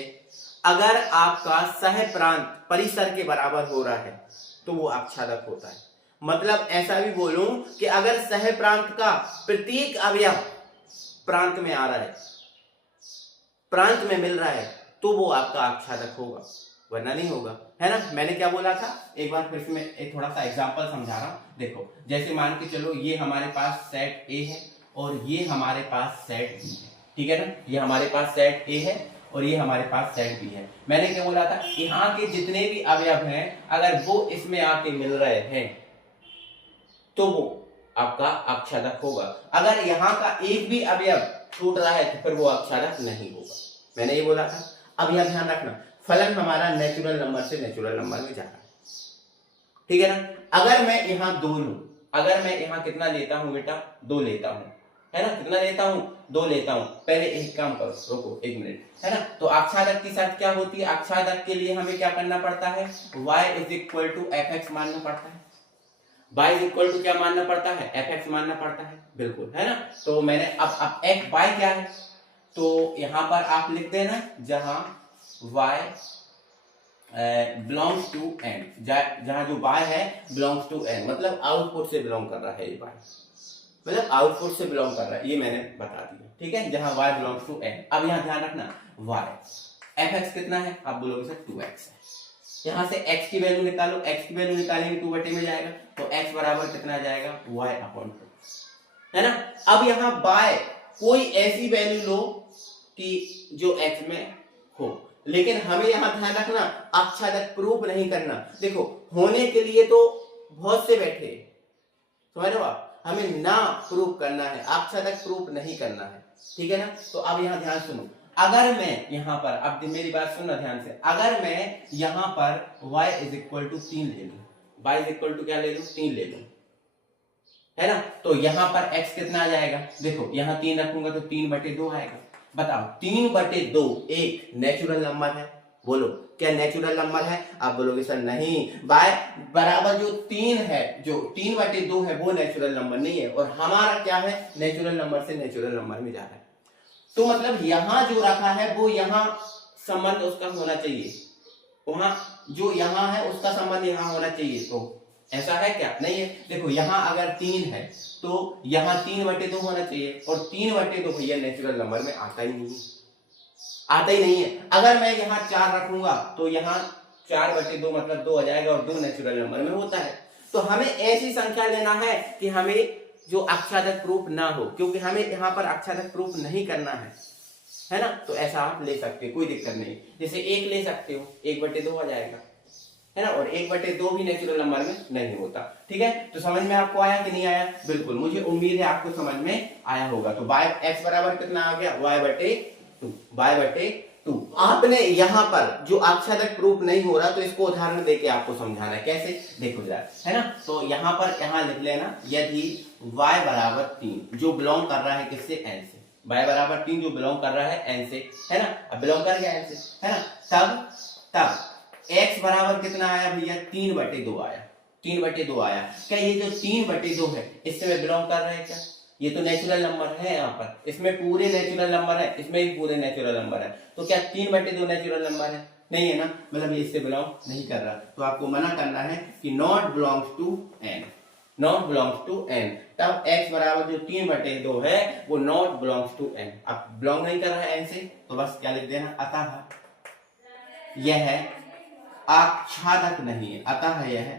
अगर आपका सह प्रांत परिसर के बराबर हो रहा है तो वो आच्छादक होता है। मतलब ऐसा भी बोलूं कि अगर सह प्रांत का प्रत्येक अवयव प्रांत में आ रहा है, प्रांत में मिल रहा है, तो वो आपका आच्छादक होगा, वरना नहीं होगा, है ना। मैंने क्या बोला था, एक बार फिर से एक थोड़ा सा एग्जांपल समझा रहा हूं। देखो जैसे मान के चलो ये हमारे पास सेट ए है और ये हमारे पास सेट बी है, ठीक है ना। ये हमारे पास सेट ए है और ये हमारे पास सेट बी है। मैंने क्या बोला था, यहाँ के जितने भी अवयव हैं अगर वो इसमें आके मिल रहे हैं तो वो आपका आच्छादक होगा। अगर यहाँ का एक भी अवयव छूट रहा है तो फिर वो आच्छादक नहीं होगा, मैंने ये बोला था। अब यह ध्यान रखना, फलन हमारा नेचुरल नंबर से नेचुरल नंबर में जा रहा है, ठीक है ना। अगर मैं यहाँ 2 लूं, अगर मैं यहाँ कितना लेता हूं बेटा, 2 लेता हूं, है ना। कितना लेता हूं? 2 लेता हूं। पहले एक काम करो, रुको 1 मिनट, है ना। तो आच्छादक की शर्त क्या होती है? आच्छादक के लिए हमें क्या करना पड़ता है? y = fx मानना पड़ता है। y = क्या मानना पड़ता है? fx मानना पड़ता है, बिल्कुल, है ना। तो मैंने अब x y क्या है, तो यहां पर आप लिख देना जहां y बिलोंग्स टू n, जहां जो y है बिलोंग्स टू n, मतलब आउटपुट से बिलोंग कर रहा है ये y, मतलब आउटपुट से बिलोंग कर रहा है, ये मैंने बता दिया, ठीक है। जहां y बिलोंग्स टू n। अब यहां ध्यान रखना, y fx कितना है? आप बोलोगे सर 2x है। यहां से x की वैल्यू निकालो, x की वैल्यू निकालेंगे 2 में जाएगा, तो x बराबर कितना आ जाएगा? y/2, है ना। अब यहां y कोई ऐसी वैल्यू लो कि जो x में हो, लेकिन हमें यहां ध्यान रखना आच्छादक प्रूफ नहीं करना। देखो होने के लिए तो बहुत से बैठे, समझ रहे हो आप, हमें ना प्रूफ करना है, आच्छादक प्रूफ नहीं करना है, ठीक है ना। तो अब यहां ध्यान सुनो, अगर मैं यहां पर, अब मेरी बात सुनना ध्यान से, अगर मैं यहां पर y = 3 ले लूं, y = क्या ले लूं? 3 ले लूं, है ना। तो यहां पर x कितना आ जाएगा? देखो यहां 3 रखूंगा तो 3/2 आएगा। बताओ 3/2 एक नेचुरल नंबर है? बोलो क्या नेचुरल नंबर है? आप बोलोगे सर नहीं, y बराबर जो 3 है, जो 3/2 है वो नेचुरल नंबर नहीं है, और हमारा क्या है? नेचुरल नंबर से नेचुरल नंबर में जा रहा है। तो मतलब यहां जो रखा है वो यहां संबंध उसका होना चाहिए, वहां जो यहां है उसका संबंध यहां होना चाहिए। तो ऐसा है क्या? नहीं है। देखो यहां अगर 3 है तो यहां 3/2 होना चाहिए, और 3/2 भैया नेचुरल नंबर में आता ही नहीं है, आता ही नहीं है। अगर मैं यहाँ 4 रखूंगा तो यहाँ 4/2 मतलब 2 आ जाएगा, और 2 नेचुरल नंबर में होता है। तो हमें ऐसी संख्या लेना है कि हमें जो आच्छादक प्रूफ ना हो, क्योंकि हमें यहाँ पर आच्छादक प्रूफ नहीं करना है ना। तो ऐसा आप ले सकते हो, कोई दिक्कत नहीं। जैसे 1 ले सकते हो, 1/2 आ जाएगा, है ना, और 1/2 भी नेचुरल नंबर में नहीं होता, ठीक है। तो समझ में आपको आया कि नहीं आया? बिल्कुल, मुझे उम्मीद है आपको समझ में आया होगा। तो x बराबर कितना आ गया? y/2। आपने यहाँ पर जो आच्छादक प्रूफ नहीं हो रहा तो इसको उदाहरण देके आपको समझाना है, कैसे? देखो जरा, है ना। तो यहाँ पर लिख लेना, यदि y = 3 जो बिलोंग कर रहा है किससे? n से। y = 3 जो बिलोंग कर रहा है n से, है ना। अब बिलोंग कर गया n से, है ना। तब x बराबर कितना आया भैया? 3/2 आया, 3/2 आया। क्या ये जो 3/2 है इससे में बिलोंग कर रहा है क्या? ये तो नेचुरल नंबर है, यहाँ पर इसमें पूरे नेचुरल नंबर है, इसमें भी पूरे नेचुरल नंबर है, तो क्या 3/2 नेचुरल नंबर है? नहीं है ना, मतलब ये इससे बिलोंग नहीं कर रहा, तो आपको मना करना है कि not belongs to N, not belongs to N. तब x बराबर जो 3/2 है वो नॉट बिलोंग्स टू एन, अब बिलोंग नहीं कर रहा है एन से, तो बस क्या लिख देना, अतः यह आच्छादक नहीं है, अतः यह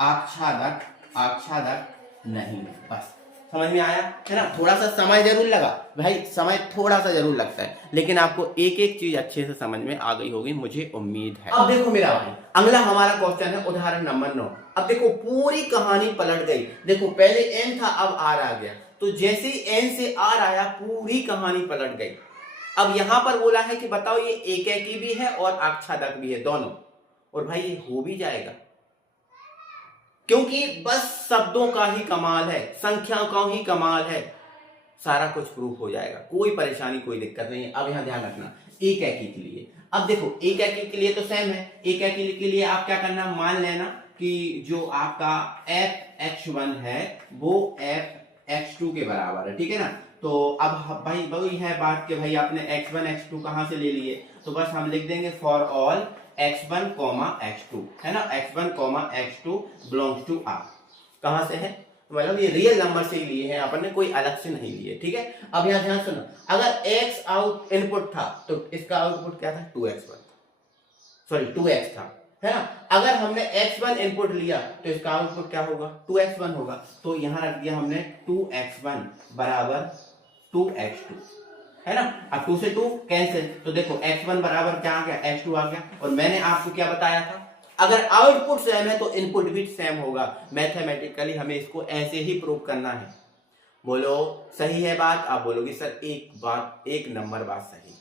आच्छादक आच्छादक नहीं है। बस समझ में आया है ना। थोड़ा सा समय जरूर लगा भाई, समय थोड़ा सा जरूर लगता है, लेकिन आपको एक एक चीज अच्छे से समझ में आ गई होगी, मुझे उम्मीद है। अब देखो मेरा भाई, अगला हमारा क्वेश्चन है उदाहरण नंबर 9। अब देखो पूरी कहानी पलट गई, देखो पहले एन था अब आर आ गया, तो जैसे ही एन से आर आया पूरी कहानी पलट गई। अब यहां पर बोला है कि बताओ ये एकाकी भी है और आच्छादक भी है दोनों, और भाई ये हो भी जाएगा, क्योंकि बस शब्दों का ही कमाल है, संख्याओं का ही कमाल है, सारा कुछ प्रूफ हो जाएगा, कोई परेशानी कोई दिक्कत नहीं है। अब यहां ध्यान रखना एकाकी के लिए, अब देखो एकाकी के लिए तो सेम है, एकाकी के लिए आप क्या करना, मान लेना कि जो आपका f(x1) है वो f(x2) के बराबर है, ठीक है ना। तो अब भाई वही है बात कि भाई आपने x1 x2 कहां से ले लिए, तो बस हम लिख देंगे फॉर ऑल x1, x2 है ना, x1, x2 belongs to r। कहां से है, मतलब ये रियल नंबर से ही लिए हैं अपन ने, कोई अलग से नहीं लिए, ठीक है। अब यहां ध्यान सुनो, अगर x आउट इनपुट था तो इसका आउटपुट क्या था, 2x1, सॉरी 2x था, है ना। अगर हमने x1 इनपुट लिया तो इसका आउटपुट क्या होगा, 2x1 होगा, तो यहां रख दिया हमने 2x1 बराबर 2x2, है ना। अब 2 से 2 कैंसिल, तो देखो x1 बराबर क्या आ गया, x2 आ गया। और मैंने आपको क्या बताया था, अगर आउटपुट सेम है तो इनपुट भी सेम होगा, मैथमेटिकली हमें इसको ऐसे ही प्रूव करना है। बोलो सही है बात, आप बोलोगे सर एक बात, एक नंबर बात सही,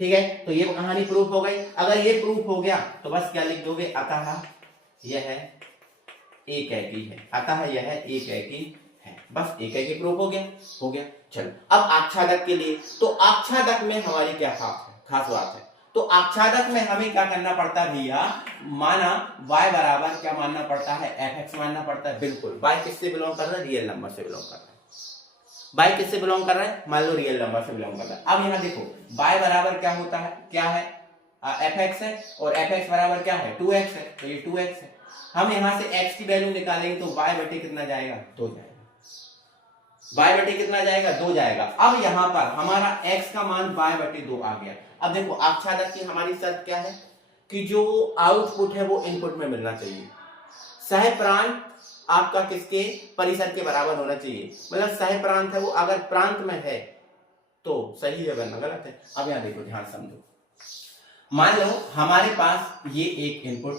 ठीक है। तो ये कहानी प्रूफ हो गई। अगर ये प्रूफ हो गया तो बस क्या लिख दोगे, अतः यह एकाकी है, अतः यह एकाकी है, बस एकाकी प्रूफ हो गया, हो गया। चलो अब आच्छादक के लिए, तो आच्छादक में हमारी क्या खास बात है, तो आच्छादक में हमें क्या करना पड़ता है भैया, माना y बराबर क्या मानना पड़ता है, fx मानना पड़ता है। बिल्कुल, y किससे बिलोंग कर रहा है, रियल नंबर से बिलोंग कर रहा है। y किससे बिलोंग कर रहा है, मान लो रियल नंबर से बिलोंग कर रहा है। अब यहाँ देखो y बराबर क्या होता है, क्या है, fx है, और fx बराबर क्या है, 2x है, तो ये 2x है। हम यहाँ से x की वैल्यू निकालेंगे तो y बटे कितना जाएगा, 2 जाएगा, y बटे कितना जाएगा, 2 जाएगा। अब यहाँ पर हमारा x का मान y बटे 2 आ गया। अब देखो आच्छादक की हमारी शर्त क्या है कि जो आउटपुट है वो इनपुट में मिलना चाहिए, सह प्रांत आपका किसके परिसर के बराबर होना चाहिए, मतलब सह प्रांत है वो अगर प्रांत में है तो सही है वरना गलत है। अब यहाँ देखो ध्यान समझो, मान लो हमारे पास ये एक इनपुट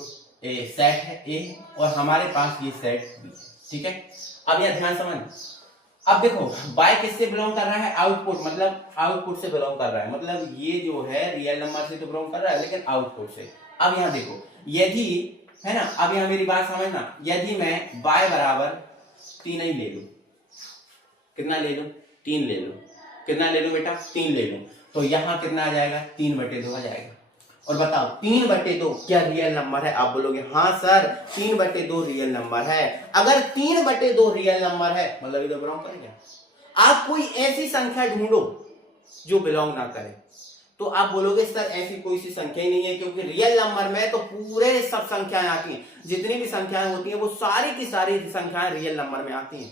सेट है ए और हमारे पास ये सेट बी, ठीक है। अब यहाँ ध्यान समझ, अब देखो y किससे बिलोंग कर रहा है, आउटपुट, मतलब आउटपुट से बिलोंग कर रहा है, मतलब ये जो है रियल नंबर से तो बिलोंग कर रहा है लेकिन आउटपुट से। अब यहाँ देखो यदि, है ना, अब यहाँ मेरी बात समझना, यदि मैं y बराबर 3 ही ले लूं, कितना ले लूं, 3 ले लूं, कितना ले लूं बेटा, 3 ले लूं, तो यहाँ कितना आ जाएगा, 3/2 आ जाएगा। और बताओ 3/2 क्या रियल नंबर है, आप बोलोगे हाँ सर 3/2 रियल नंबर है। अगर 3/2 रियल नंबर है मतलब ये तो बिलोंग करेगा। आप कोई ऐसी संख्या ढूंढो जो बिलोंग ना करे, तो आप बोलोगे सर ऐसी कोई सी संख्या ही नहीं है, क्योंकि रियल नंबर में तो पूरे सब संख्याएं आती हैं, जितनी भी संख्याएं होती हैं वो सारी की सारी संख्याएं रियल नंबर में आती हैं,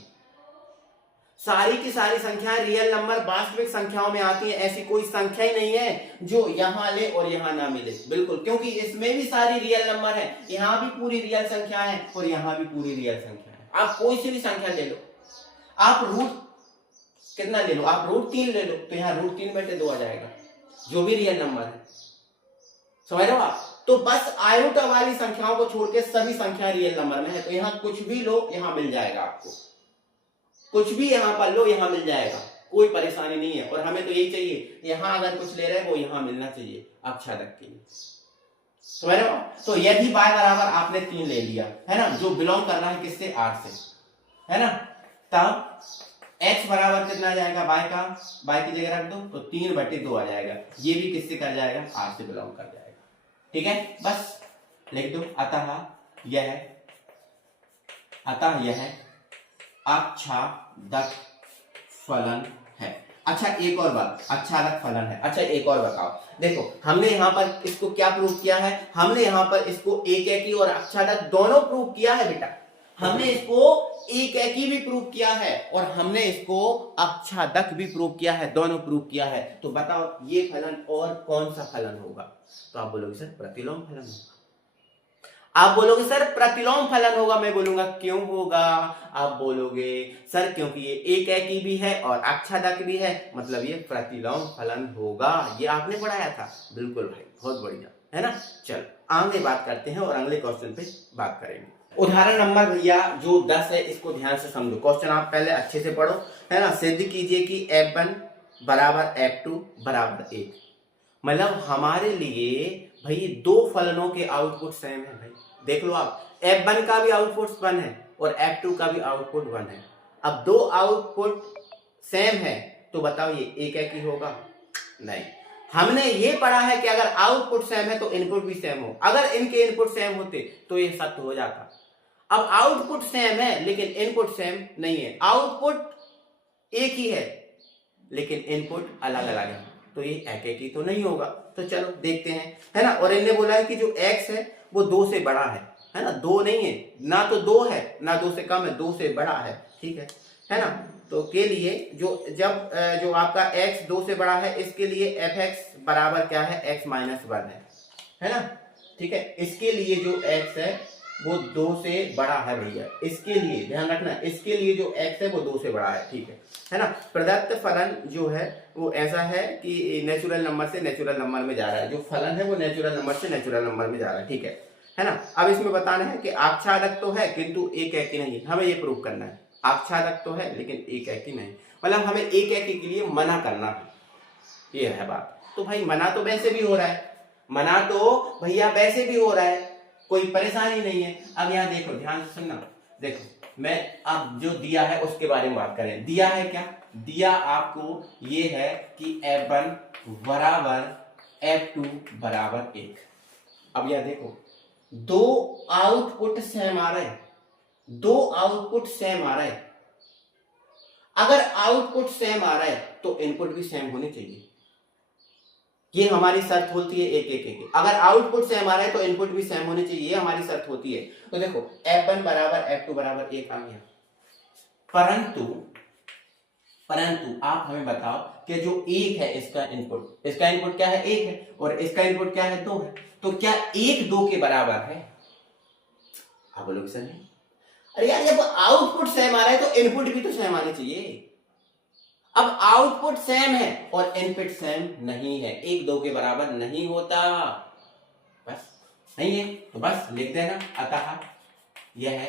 सारी की सारी संख्याएं रियल नंबर वास्तविक संख्याओं में आती हैं। ऐसी कोई संख्या ही नहीं है जो यहां ले और यहां ना मिले, बिल्कुल, क्योंकि इसमें भी सारी रियल नंबर है, यहां भी पूरी रियल संख्या है और यहां भी पूरी रियल संख्या है। आप कोई सी भी संख्या ले लो, आप रूट कितना ले लो, आप √3 ले लो, तो यहाँ √3/2 आ जाएगा, जो भी रियल नंबर है, समझ रहे हो आप। तो बस आयोटा वाली संख्याओं को छोड़ के सभी संख्या रियल नंबर में है, तो यहाँ कुछ भी लो यहाँ मिल जाएगा, आपको कुछ भी यहाँ पर लो यहाँ मिल जाएगा, कोई परेशानी नहीं है। और हमें तो यही चाहिए, यहाँ अगर कुछ ले रहे हैं वो यहाँ मिलना चाहिए आच्छादक के लिए, समझ रहे हो। तो यदि y बराबर आपने 3 ले लिया, है ना, जो बिलोंग कर रहा है किससे, r से, है ना, तब x बराबर कितना आ जाएगा, y की जगह रख दो तो 3/2 आ जाएगा, ये भी किससे कर जाएगा, r से बिलोंग कर जाएगा, ठीक है। बस लिख दो अतः यह आच्छादक फलन है। अच्छा एक और बात, आच्छादक फलन है। अच्छा एक और बताओ, देखो हमने यहाँ पर इसको क्या प्रूव किया है, हमने यहाँ पर इसको एकेकी और आच्छादक दोनों प्रूव किया है बेटा। हमने इसको एकेकी भी प्रूव किया है और हमने इसको आच्छादक भी प्रूव किया है, दोनों प्रूव किया है। तो बताओ ये फलन और कौन सा फलन होगा? तो आप बोलोगे सर प्रतिलोम फलन होगा। आप बोलोगे सर प्रतिलोम फलन होगा, मैं बोलूंगा क्यों होगा? आप बोलोगे सर क्योंकि ये एकेकी भी है और आच्छादक भी है, मतलब ये प्रतिलोम फलन होगा। ये आपने पढ़ाया था। बिल्कुल भाई, बहुत बढ़िया है ना। चलो आगे बात करते हैं और अगले क्वेश्चन पे बात करेंगे। उदाहरण नंबर भैया जो 10 है, इसको ध्यान से समझो। क्वेश्चन आप पहले अच्छे से पढ़ो, है ना। सिद्ध कीजिए कि F1 बराबर F2 बराबर 1। मतलब हमारे लिए भाई दो फलनों के आउटपुट सेम है भाई। देख लो आप, F1 का भी आउटपुट 1 है और F2 का भी आउटपुट 1 है। अब दो आउटपुट सेम है तो बताओ ये एकेकी होगा? नहीं। हमने ये पढ़ा है कि अगर आउटपुट सेम है तो इनपुट भी सेम हो। अगर इनके इनपुट सेम होते तो ये सत्य हो जाता। अब आउटपुट सेम है लेकिन इनपुट सेम नहीं है। आउटपुट एक ही है लेकिन इनपुट अलग अलग है, तो ये एकेकी तो नहीं होगा। तो चलो देखते हैं, है ना। और इन्होंने बोला है कि जो x है वो 2 से बड़ा है ना। 2 नहीं है, ना तो 2 है ना 2 से कम है, 2 से बड़ा है, ठीक है ना। तो के लिए जो आपका x 2 से बड़ा है, इसके लिए fx बराबर क्या है? x माइनस 1 है ना, ठीक है। इसके लिए जो x है वो 2 से बड़ा है भैया। इसके लिए ध्यान रखना, इसके लिए जो x है वो 2 से बड़ा है, ठीक है ना। प्रदत्त फलन जो है वो ऐसा है कि नेचुरल नंबर से नेचुरल नंबर में जा रहा है। जो फलन है वो नेचुरल नंबर से नेचुरल नंबर में जा रहा है, ठीक है ना। अब इसमें बताना है कि आच्छादक तो है किंतु एकेकी नहीं। हमें ये प्रूव करना है आच्छादक तो है लेकिन एकेकी नहीं, मतलब हमें एकेकी के लिए मना करना है, ये है बात। तो भाई मना तो वैसे भी हो रहा है, मना तो भैया वैसे भी हो रहा है, कोई परेशानी नहीं है। अब यहाँ देखो, ध्यान से सुनना। देखो मैं अब जो दिया है उसके बारे में बात करें। दिया है क्या? दिया आपको ये है कि F1 बराबर F2 बराबर 1। अब यह देखो, दो आउटपुट सेम आ रहे हैं, दो आउटपुट सेम आ रहा है। अगर आउटपुट सेम आ रहा है तो इनपुट भी सेम होने चाहिए। ये हमारी शर्त होती है एक। अगर आउटपुट सेम आ रहा है तो इनपुट भी सेम होने चाहिए, ये हमारी शर्त होती है। तो देखो F1 बराबर F2 बराबर 1 आ गया। परंतु आप हमें बताओ कि जो 1 है इसका इनपुट क्या है? 1 है और इसका इनपुट क्या है? 2 है। तो क्या 1 2 के बराबर है? आप बोलोगे सर नहीं। अरे यार जब आउटपुट सेम आ रहा है तो इनपुट भी तो सेम आने चाहिए। अब आउटपुट सेम है और इनपुट सेम नहीं है, 1 2 के बराबर नहीं होता। बस नहीं है तो बस लिख देना, अतः यह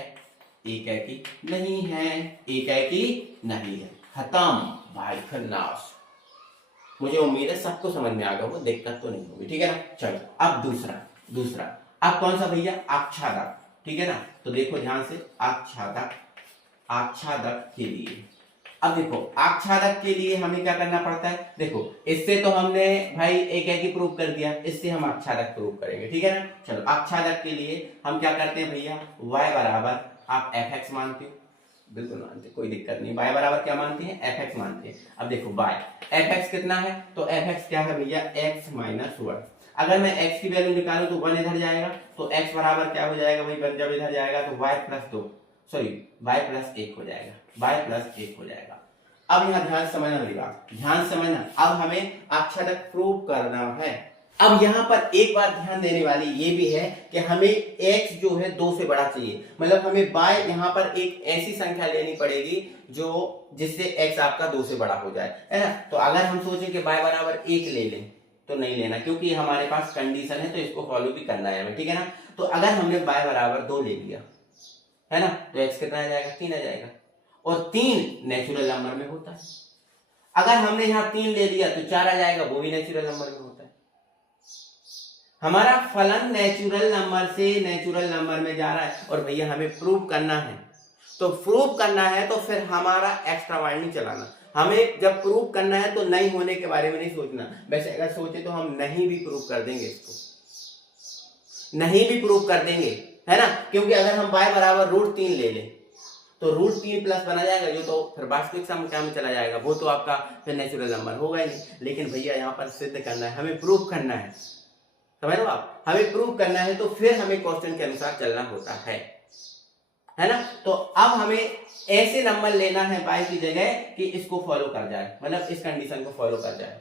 एकेकी नहीं है, एकेकी नहीं है। खत्म भाई, खन्नास। मुझे उम्मीद है सबको समझ में आ गया, वो दिक्कत तो नहीं होगी, ठीक है ना। चलो अब दूसरा अब कौन सा भैया? आच्छादक, ठीक है ना। तो देखो ध्यान से, आच्छादक के लिए, अब देखो आच्छादक के लिए हमें क्या करना पड़ता है? देखो इससे तो हमने भाई एकेकी प्रूव कर दिया, इससे हम आच्छादक प्रूव करेंगे, ठीक है ना। चलो आच्छादक के लिए हम क्या करते हैं भैया? y बराबर आप fx मानते हो, बिल्कुल मानते, कोई दिक्कत नहीं। y बराबर क्या मानते हैं? fx मानते हैं। अब देखो y fx कितना है? तो fx क्या है भैया? x minus 1। अगर मैं x की वैल्यू निकालूं तो 1 इधर जाएगा, तो x बराबर क्या हो जाएगा भाई? जब इधर जाएगा तो y प्लस 1 हो जाएगा, y प्लस 1 हो जाएगा। अब यहाँ ध्यान समझना मेरी बात, ध्यान समझना। अब हमें आच्छादक प्रूव करना है। अब यहाँ पर एक बात ध्यान देने वाली ये भी है कि हमें x जो है 2 से बड़ा चाहिए, मतलब हमें y यहाँ पर एक ऐसी संख्या लेनी पड़ेगी जो जिससे x आपका 2 से बड़ा हो जाए, है ना। तो अगर हम सोचें कि y बराबर 1 ले लें तो नहीं लेना, क्योंकि हमारे पास कंडीशन है तो इसको फॉलो भी करना है हमें, ठीक है ना। तो अगर हमने y बराबर 2 ले लिया, है ना, तो x कितना आ जाएगा? 3 आ जाएगा। और 3 नेचुरल नंबर में होता है। अगर हमने यहाँ 3 ले लिया तो 4 आ जाएगा, वो भी नेचुरल नंबर में होता है। हमारा फलन नेचुरल नंबर से नेचुरल नंबर में जा रहा है और भैया हमें प्रूव करना है। तो प्रूव करना है तो फिर हमारा एक्स्ट्रा माइंड नहीं चलाना। हमें जब प्रूव करना है तो नहीं होने के बारे में नहीं सोचना। वैसे अगर सोचे तो हम नहीं भी प्रूव कर देंगे, इसको नहीं भी प्रूव कर देंगे, है ना। क्योंकि अगर हम y बराबर √3 ले लें तो √3 प्लस बना जाएगा, जो तो फिर वास्तविक संख्या में चला जाएगा, वो तो आपका फिर नेचुरल नंबर होगा ही नहीं। लेकिन भैया यहाँ पर सिद्ध करना है, हमें प्रूफ करना है, समझ लो आप, हमें प्रूफ करना है, तो फिर हमें क्वेश्चन के अनुसार चलना होता है ना। तो अब हमें ऐसे नंबर लेना है y की जगह कि इसको फॉलो कर जाए, मतलब इस कंडीशन को फॉलो कर जाए,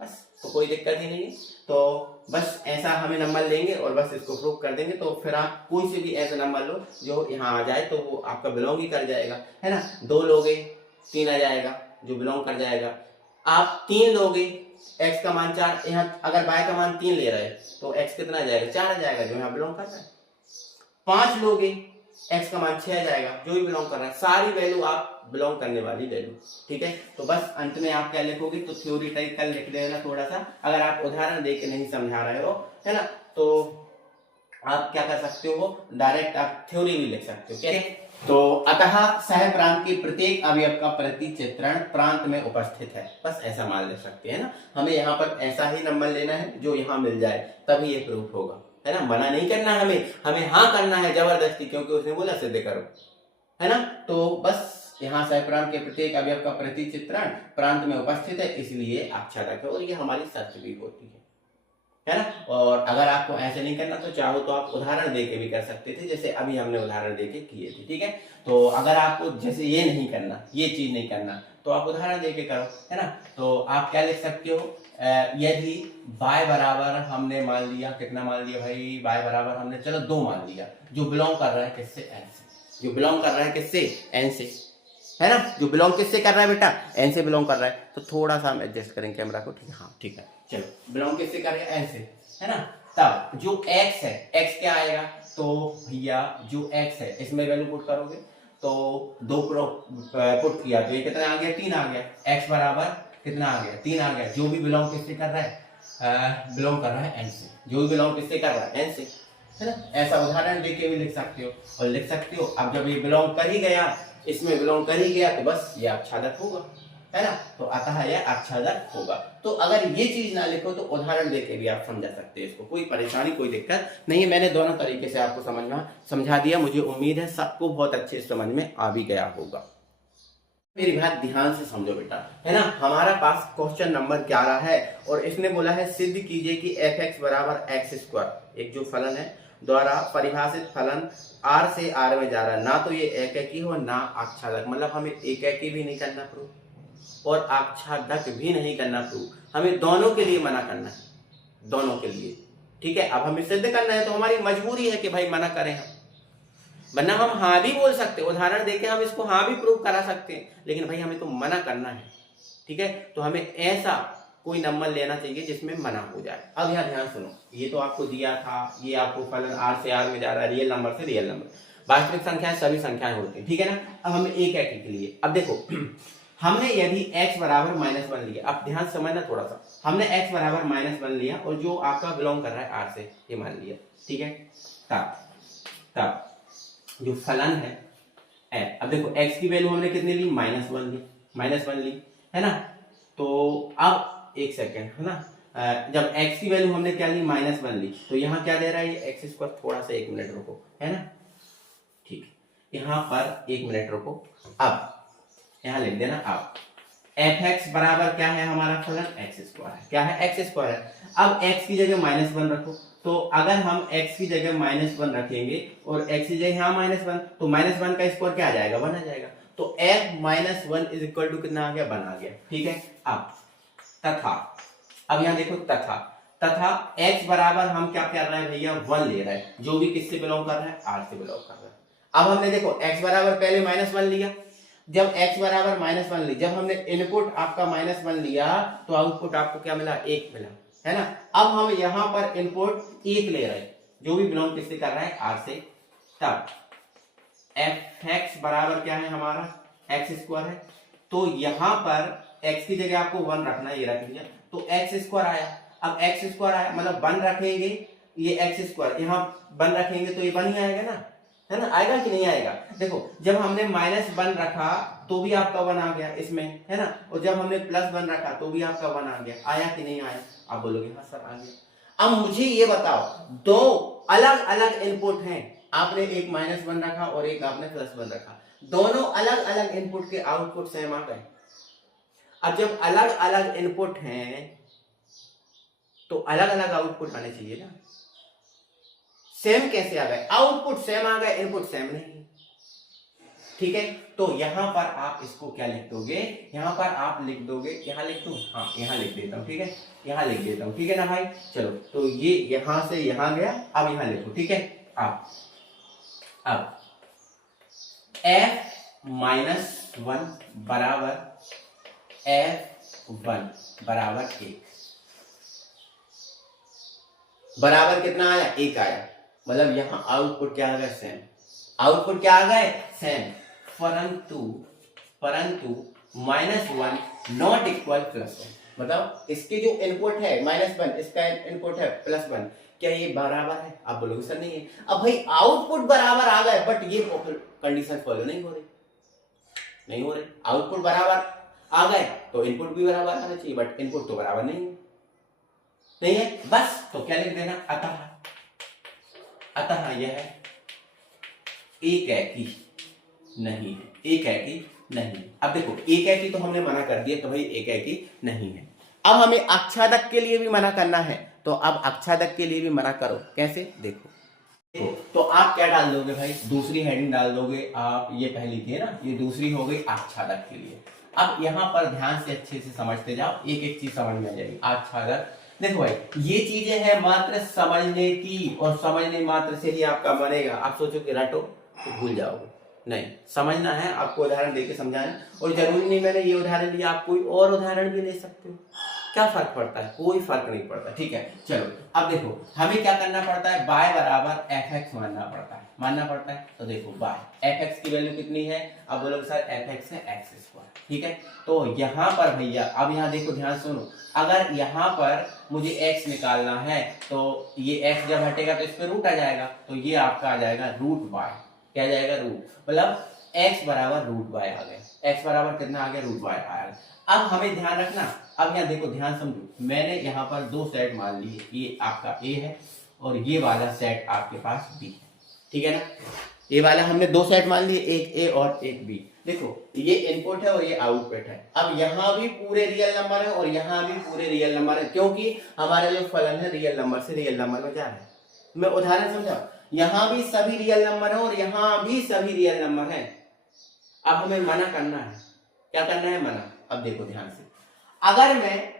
बस, तो कोई दिक्कत ही नहीं है। तो बस ऐसा हमें नंबर लेंगे और बस इसको प्रूफ कर देंगे, तो फिर आप कोई से भी ऐसा नंबर लो जो यहाँ आ जाए, तो वो आपका बिलोंग ही कर जाएगा, है ना। 2 लोगे 3 आ जाएगा, जो बिलोंग कर जाएगा। आप 3 लोगे, x का मान 4, यहाँ अगर y का मान 3 ले रहे तो x कितना आ जाएगा, 4 आ जाएगा, जो यहाँ बिलोंग कर रहा है। 5 लोगे, x का मान 6 आ जाएगा, जो भी बिलोंग कर रहा है। सारी वैल्यू आप बिलोंग करने वाली वैल्यू, ठीक है। तो बस अंत में आप क्या लिखोगे, तो थ्योरेटिकल लिख देना थोड़ा सा, अगर आप उदाहरण देके नहीं समझा रहे हो, है ना, तो आप क्या कर सकते हो, डायरेक्ट आप थ्योरी भी लिख सकते हो, ठीक है। तो अतः सह प्रांत के प्रत्येक अवयव का प्रतिचित्रण प्रांत में उपस्थित है, बस ऐसा मान ले सकते हैं ना। हमें यहाँ पर ऐसा ही नंबर लेना है जो यहाँ मिल जाए, तभी ये प्रूफ होगा, है ना। मना नहीं करना है हमें हाँ करना है जबरदस्ती, क्योंकि उसने बोला सिद्ध करो, है ना। तो बस यहाँ सह प्रांत के प्रत्येक अवयव का प्रतिचित्रण प्रांत में उपस्थित है, इसलिए आच्छादक है, और ये हमारी शर्त भी होती है ना। और अगर आपको ऐसे नहीं करना तो चाहो तो आप उदाहरण देके भी कर सकते थे, जैसे अभी हमने उदाहरण देके किए थे, ठीक है। तो अगर आपको जैसे ये नहीं करना, ये चीज नहीं करना, तो आप उदाहरण देके करो, है ना। तो आप क्या लिख सकते हो, यदि y बराबर हमने मान लिया, कितना मान लिया भाई, y बराबर हमने चलो 2 मान लिया, जो बिलोंग कर रहा है किससे, n से, जो बिलोंग कर रहा है किससे, n से, है ना। जो बिलोंग किससे कर रहा है बेटा, n से बिलोंग कर रहा है। तो थोड़ा सा हम एडजस्ट करेंगे कैमरा को, ठीक है, हाँ ठीक है, चलो बिलोंग किससे कर रहे हैं, n से, है ना। तब जो x है, x क्या आएगा, तो भैया जो x है इसमें वैल्यू पुट करोगे, तो 2 पुट किया तो ये कितना आ गया, 3 आ गया। x बराबर कितना आ गया, 3 आ गया। जो भी बिलोंग किससे कर रहा है, बिलोंग कर रहा है n से, जो भी बिलोंग किससे कर रहा है, n से, है ना। ऐसा उदाहरण देके भी लिख सकते हो, और लिख सकते हो अब जब ये बिलोंग कर ही गया, इसमें बिलोंग कर ही गया, तो बस ये आच्छादक होगा, है ना। तो अतः यह आच्छादक होगा। तो अगर ये चीज ना लिखो तो उदाहरण देके भी आप समझा सकते हैं इसको, कोई परेशानी कोई दिक्कत नहीं है। मैंने दोनों तरीके से आपको समझा दिया, मुझे उम्मीद है सबको बहुत अच्छे समझ में आ भी गया होगा। मेरी बात ध्यान से समझो बेटा, है ना। हमारा पास क्वेश्चन नंबर 11 है, और इसने बोला है सिद्ध कीजिए कि f(x) बराबर x², एक जो फलन है द्वारा परिभाषित फलन r से r में जा रहा है, ना तो ये एकैकी हो ना आच्छादक, मतलब हमें एकैकी भी नहीं करना प्रूफ और आच्छादक भी नहीं करना प्रूफ, हमें दोनों के लिए मना करना है, दोनों के लिए, ठीक है। अब हमें सिद्ध करना है तो हमारी मजबूरी है कि भाई मना करें हम, वरना हम हाँ भी बोल सकते, उदाहरण देके हम इसको हाँ भी प्रूव करा सकते हैं, लेकिन भाई हमें तो मना करना है, ठीक है। तो हमें ऐसा कोई नंबर लेना चाहिए जिसमें मना हो जाए। अब यहाँ ध्यान सुनो, ये तो आपको दिया था, ये आपको फलन r से r में जा रहा है, रियल नंबर से रियल नंबर, वास्तविक संख्याएं सभी संख्याएं होती है, ठीक है ना। अब हमें एक के लिए, अब देखो हमने यदि x बराबर -1 लिया, अब ध्यान समझना थोड़ा सा, हमने x बराबर -1 लिया और जो आपका बिलोंग कर रहा है r से, ये मान लिया, ठीक है। तब जो फलन है अब देखो x की वैल्यू हमने कितनी ली, -1 ली, है ना। तो अब एक सेकेंड, है ना, जब x की वैल्यू हमने क्या ली, -1 ली, तो यहाँ क्या दे रहा है ये x², थोड़ा सा 1 मिनट रुको, है ना, ठीक है, यहाँ पर 1 मिनट रुको। अब यहाँ लिख देना, अब f(x) बराबर क्या है हमारा फलन, x² है, क्या है, x² है। अब x की जगह -1 रखो, तो अगर हम x की जगह -1 रखेंगे और x की जगह यहाँ -1, तो -1 का स्क्वायर क्या आ जाएगा, 1 आ जाएगा। तो f - 1 इज इक्वल टू कितना आ गया, 1 आ गया, ठीक है। अब तथा, अब यहाँ देखो तथा x बराबर हम क्या कर रहे हैं भैया, 1 ले रहे हैं, जो भी किससे बिलोंग कर रहा है, r से बिलोंग कर रहा है। अब हमने देखो x बराबर पहले -1 लिया, जब x बराबर -1 ली, जब हमने इनपुट आपका -1 लिया तो आउटपुट आपको क्या मिला, 1 मिला, है ना। अब हम यहाँ पर इनपुट 1 ले रहे हैं, जो भी बिलोंग किससे कर रहा है, r से। तब f(x) बराबर क्या है हमारा, x² है, तो यहाँ पर x की जगह आपको 1 रखना है, ये रख लिया, तो x² आया। अब x² आया मतलब 1 रखेंगे, ये x², यहाँ 1 रखेंगे तो ये 1 ही आएगा ना, है ना, आएगा कि नहीं आएगा। देखो जब हमने -1 रखा तो भी आपका 1 आ गया इसमें, है ना, और जब हमने +1 रखा तो भी आपका 1 आ गया, आया कि नहीं आया, आप बोलोगे हाँ सर आ गया। अब मुझे ये बताओ, दो अलग अलग इनपुट हैं, आपने एक -1 रखा और एक आपने +1 रखा, दोनों अलग अलग इनपुट के आउटपुट सेम आ गए। अब जब अलग अलग इनपुट हैं तो अलग अलग आउटपुट आने चाहिए ना। सेम कैसे आ गए? आउटपुट सेम आ गए, इनपुट सेम नहीं। ठीक है, तो यहां पर आप इसको क्या लिख दोगे? यहां पर आप लिख दोगे, यहां लिख दो, हाँ यहां लिख देता हूं, ठीक है, यहां लिख देता हूं, ठीक है ना भाई। चलो, तो ये यहां से यहां गया, अब यहां लिखो, ठीक है। अब f-1 बराबर f1 बराबर 1 बराबर कितना आया? 1 आया। मतलब यहां आउटपुट क्या आ गया? सेम। आउटपुट क्या आ गए? सेम। परंतु -1 नॉट इक्वल +1। मतलब इसके जो इनपुट है -1, इसका इनपुट है +1, क्या ये बराबर है? आप बोलोगे सर नहीं है। अब भाई आउटपुट बराबर आ गए, बट ये कंडीशन फॉलो नहीं हो रही। आउटपुट बराबर आ गए तो इनपुट भी बराबर आना चाहिए, बट इनपुट तो बराबर नहीं है। बस तो क्या लिख देना? अतः यह एकैकी नहीं है। एकैकी नहीं। अब देखो, एकैकी तो हमने मना कर दिया, तो भाई एकैकी नहीं है। अब हमें अक्षादक के लिए भी मना करना है, तो अब अक्षादक के लिए भी मना करो। कैसे? देखो, तो आप क्या डाल दोगे भाई? दूसरी हेडिंग डाल दोगे आप। ये पहली थी ना, ये दूसरी हो गई आच्छादक के लिए। अब यहां पर ध्यान से अच्छे से समझते जाओ, एक एक चीज समझ में आ जाएगी। आच्छादक, देखो भाई, ये चीजें हैं मात्र समझने की, और समझने मात्र से ही आपका बनेगा। आप सोचो कि रटो तो भूल जाओगे, नहीं, समझना है। आपको उदाहरण देके समझाना, और जरूरी नहीं मैंने ये उदाहरण लिया, आप कोई और उदाहरण भी ले सकते हो। क्या फर्क पड़ता है? कोई फर्क नहीं पड़ता। ठीक है, चलो अब देखो, हमें क्या करना पड़ता है? y बराबर fx मानना पड़ता है। तो देखो, y fx की वैल्यू कितनी है? अब बोलोगे सर fx है x²। ठीक है, तो यहाँ पर भैया, अब यहाँ देखो, ध्यान सुनो, अगर यहाँ पर मुझे x निकालना है, तो ये x जब हटेगा तो इस पे रूट आ जाएगा, तो ये आपका आ जाएगा √y। क्या जाएगा? रूट। मतलब x बराबर √y आ गया। x बराबर कितना आ गया? √y आ गया। अब हमें ध्यान रखना, अब यहाँ देखो, ध्यान समझो, मैंने यहाँ पर दो सेट मान लिए, ये आपका A है और ये वाला सेट आपके पास B है। ठीक है ना, ये वाला हमने दो सेट मान लिए, एक A और एक B। देखो, ये इनपुट है और ये आउटपुट है। अब यहाँ भी पूरे रियल नंबर है और यहाँ भी पूरे रियल नंबर है, क्योंकि हमारा जो फलन है रियल नंबर से रियल नंबर में जा रहा है। मैं उदाहरण समझा, यहाँ भी सभी रियल नंबर है और यहाँ भी सभी रियल नंबर है। अब हमें मना करना है। क्या करना है? मना। अब देखो ध्यान से, अगर मैं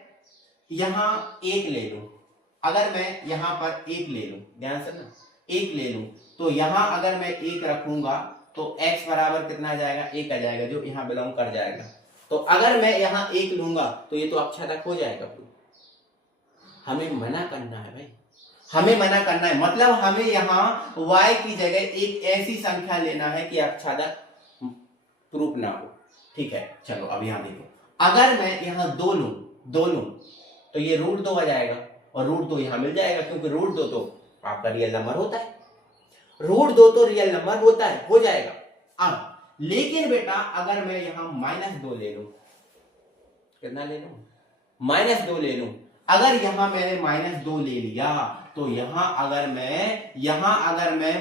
यहां एक ले लूं, अगर मैं यहां पर एक ले लूं, ध्यान से ना, एक ले लूं, तो यहां अगर मैं एक रखूंगा तो x बराबर कितना आ जाएगा? 1 आ जाएगा, जो यहां बिलोंग कर जाएगा। तो अगर मैं यहां एक लूंगा तो ये तो अक्षादक हो जाएगा। हमें मना करना है भाई, हमें मना करना है। मतलब हमें यहाँ y की जगह एक ऐसी संख्या लेना है कि अक्षादक प्रूफ ना हो। ठीक है, चलो अब यहाँ देखो, अगर मैं यहाँ दो लूं तो ये √2 आ जाएगा, और √2 यहाँ मिल जाएगा, क्योंकि √2 तो आपका रियल नंबर होता है। √2 तो रियल नंबर होता है, हो जाएगा। अब लेकिन बेटा, अगर मैं यहाँ -2 ले लूं, कितना ले लूं? -2 ले लूं। अगर यहां मैंने -2 ले लिया, तो यहां अगर मैं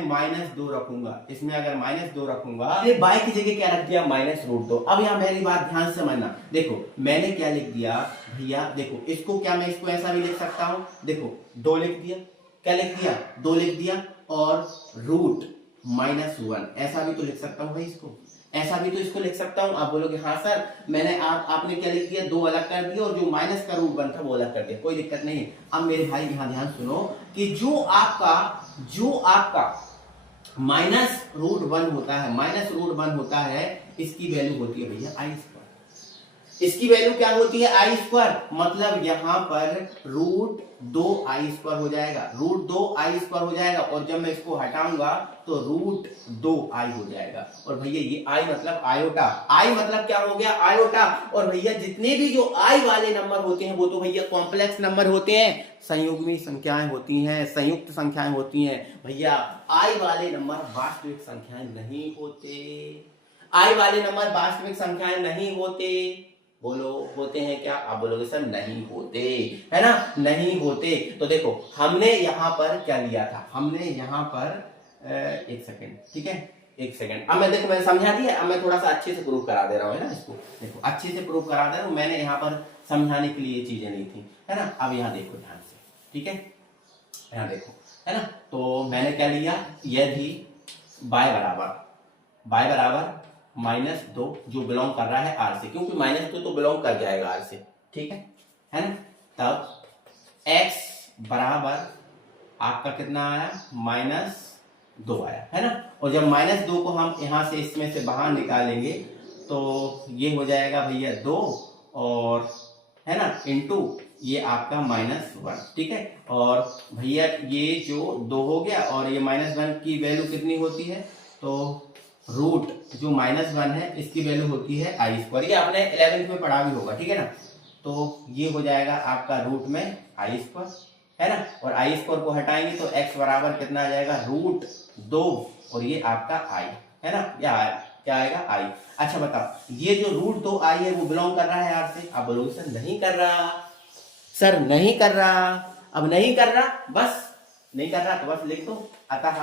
-2 रखूंगा, इसमें अगर -2 रखूंगा, फिर y की जगह क्या रख दिया? -√2। अब यहां मेरी बात ध्यान से समझना। देखो, मैंने क्या लिख दिया भैया? देखो, इसको क्या मैं इसको ऐसा भी लिख सकता हूं? देखो, 2 लिख दिया। क्या लिख दिया? 2 लिख दिया, और √-1 ऐसा भी तो लिख सकता हूं भाई, इसको ऐसा भी तो इसको लिख सकता हूं। आप बोलोगे हाँ सर, मैंने आपने क्या लिख दिया? 2 अलग कर दिया, और जो माइनस का √1 था वो अलग कर दिया, कोई दिक्कत नहीं है। अब मेरे भाई यहाँ ध्यान सुनो कि जो आपका -√1 होता है, -√1 होता है, इसकी वैल्यू होती है भैया i²। इसकी वैल्यू क्या होती है? i²। मतलब यहाँ पर √2i² हो जाएगा, √2i² हो जाएगा, और जब मैं इसको हटाऊंगा तो √2i हो जाएगा। और भैया ये i मतलब आयोटा, i मतलब क्या हो गया? आयोटा। और भैया जितने भी जो i वाले नंबर होते हैं वो तो भैया कॉम्प्लेक्स नंबर होते हैं, संयुग्मी संख्याएं होती हैं, संयुक्त संख्याएं होती हैं। भैया i वाले नंबर वास्तविक संख्याएं नहीं होते, i वाले नंबर वास्तविक संख्याएं नहीं होते। बोलो, होते हैं क्या? आप बोलोगे सर नहीं होते, है ना, नहीं होते। तो देखो, हमने यहाँ पर क्या लिया था? हमने यहाँ पर एक सेकेंड, ठीक है, एक सेकंड, अब मैं देखो मैंने समझा दिया, अब मैं थोड़ा सा अच्छे से प्रूव करा दे रहा हूँ, है ना, इसको देखो अच्छे से प्रूव करा दे रहा हूँ, मैंने यहाँ पर समझाने के लिए चीजें नहीं थी, है ना। अब यहाँ देखो ध्यान से, ठीक है, यहाँ देखो, है ना। तो मैंने क्या लिया, यदि y बराबर -2 जो बिलोंग कर रहा है r से, क्योंकि -2 तो बिलोंग कर जाएगा r से, ठीक है ना। तब x बराबर आपका कितना आया, -2 आया, है ना। और जब -2 को हम यहां से इसमें से बाहर निकालेंगे तो ये हो जाएगा भैया 2, और है ना, इनटू ये आपका -1, ठीक है। और भैया ये जो 2 हो गया, और ये -1 की वैल्यू कितनी होती है, तो रूट जो -1 है इसकी वैल्यू होती है i², ये आपने 11th में पढ़ा भी होगा, ठीक है ना। तो ये हो जाएगा आपका रूट में i², है ना। और i² को हटाएंगे तो x बराबर कितना आ जाएगा, √2, और ये आपका i, है ना, या क्या आएगा, i। अच्छा बताओ, ये जो √2 i है वो बिलोंग कर रहा है r से, आप बोलोगे सर नहीं कर रहा, सर नहीं कर रहा, अब नहीं कर रहा, बस नहीं कर रहा तो बस लिख दो, अतः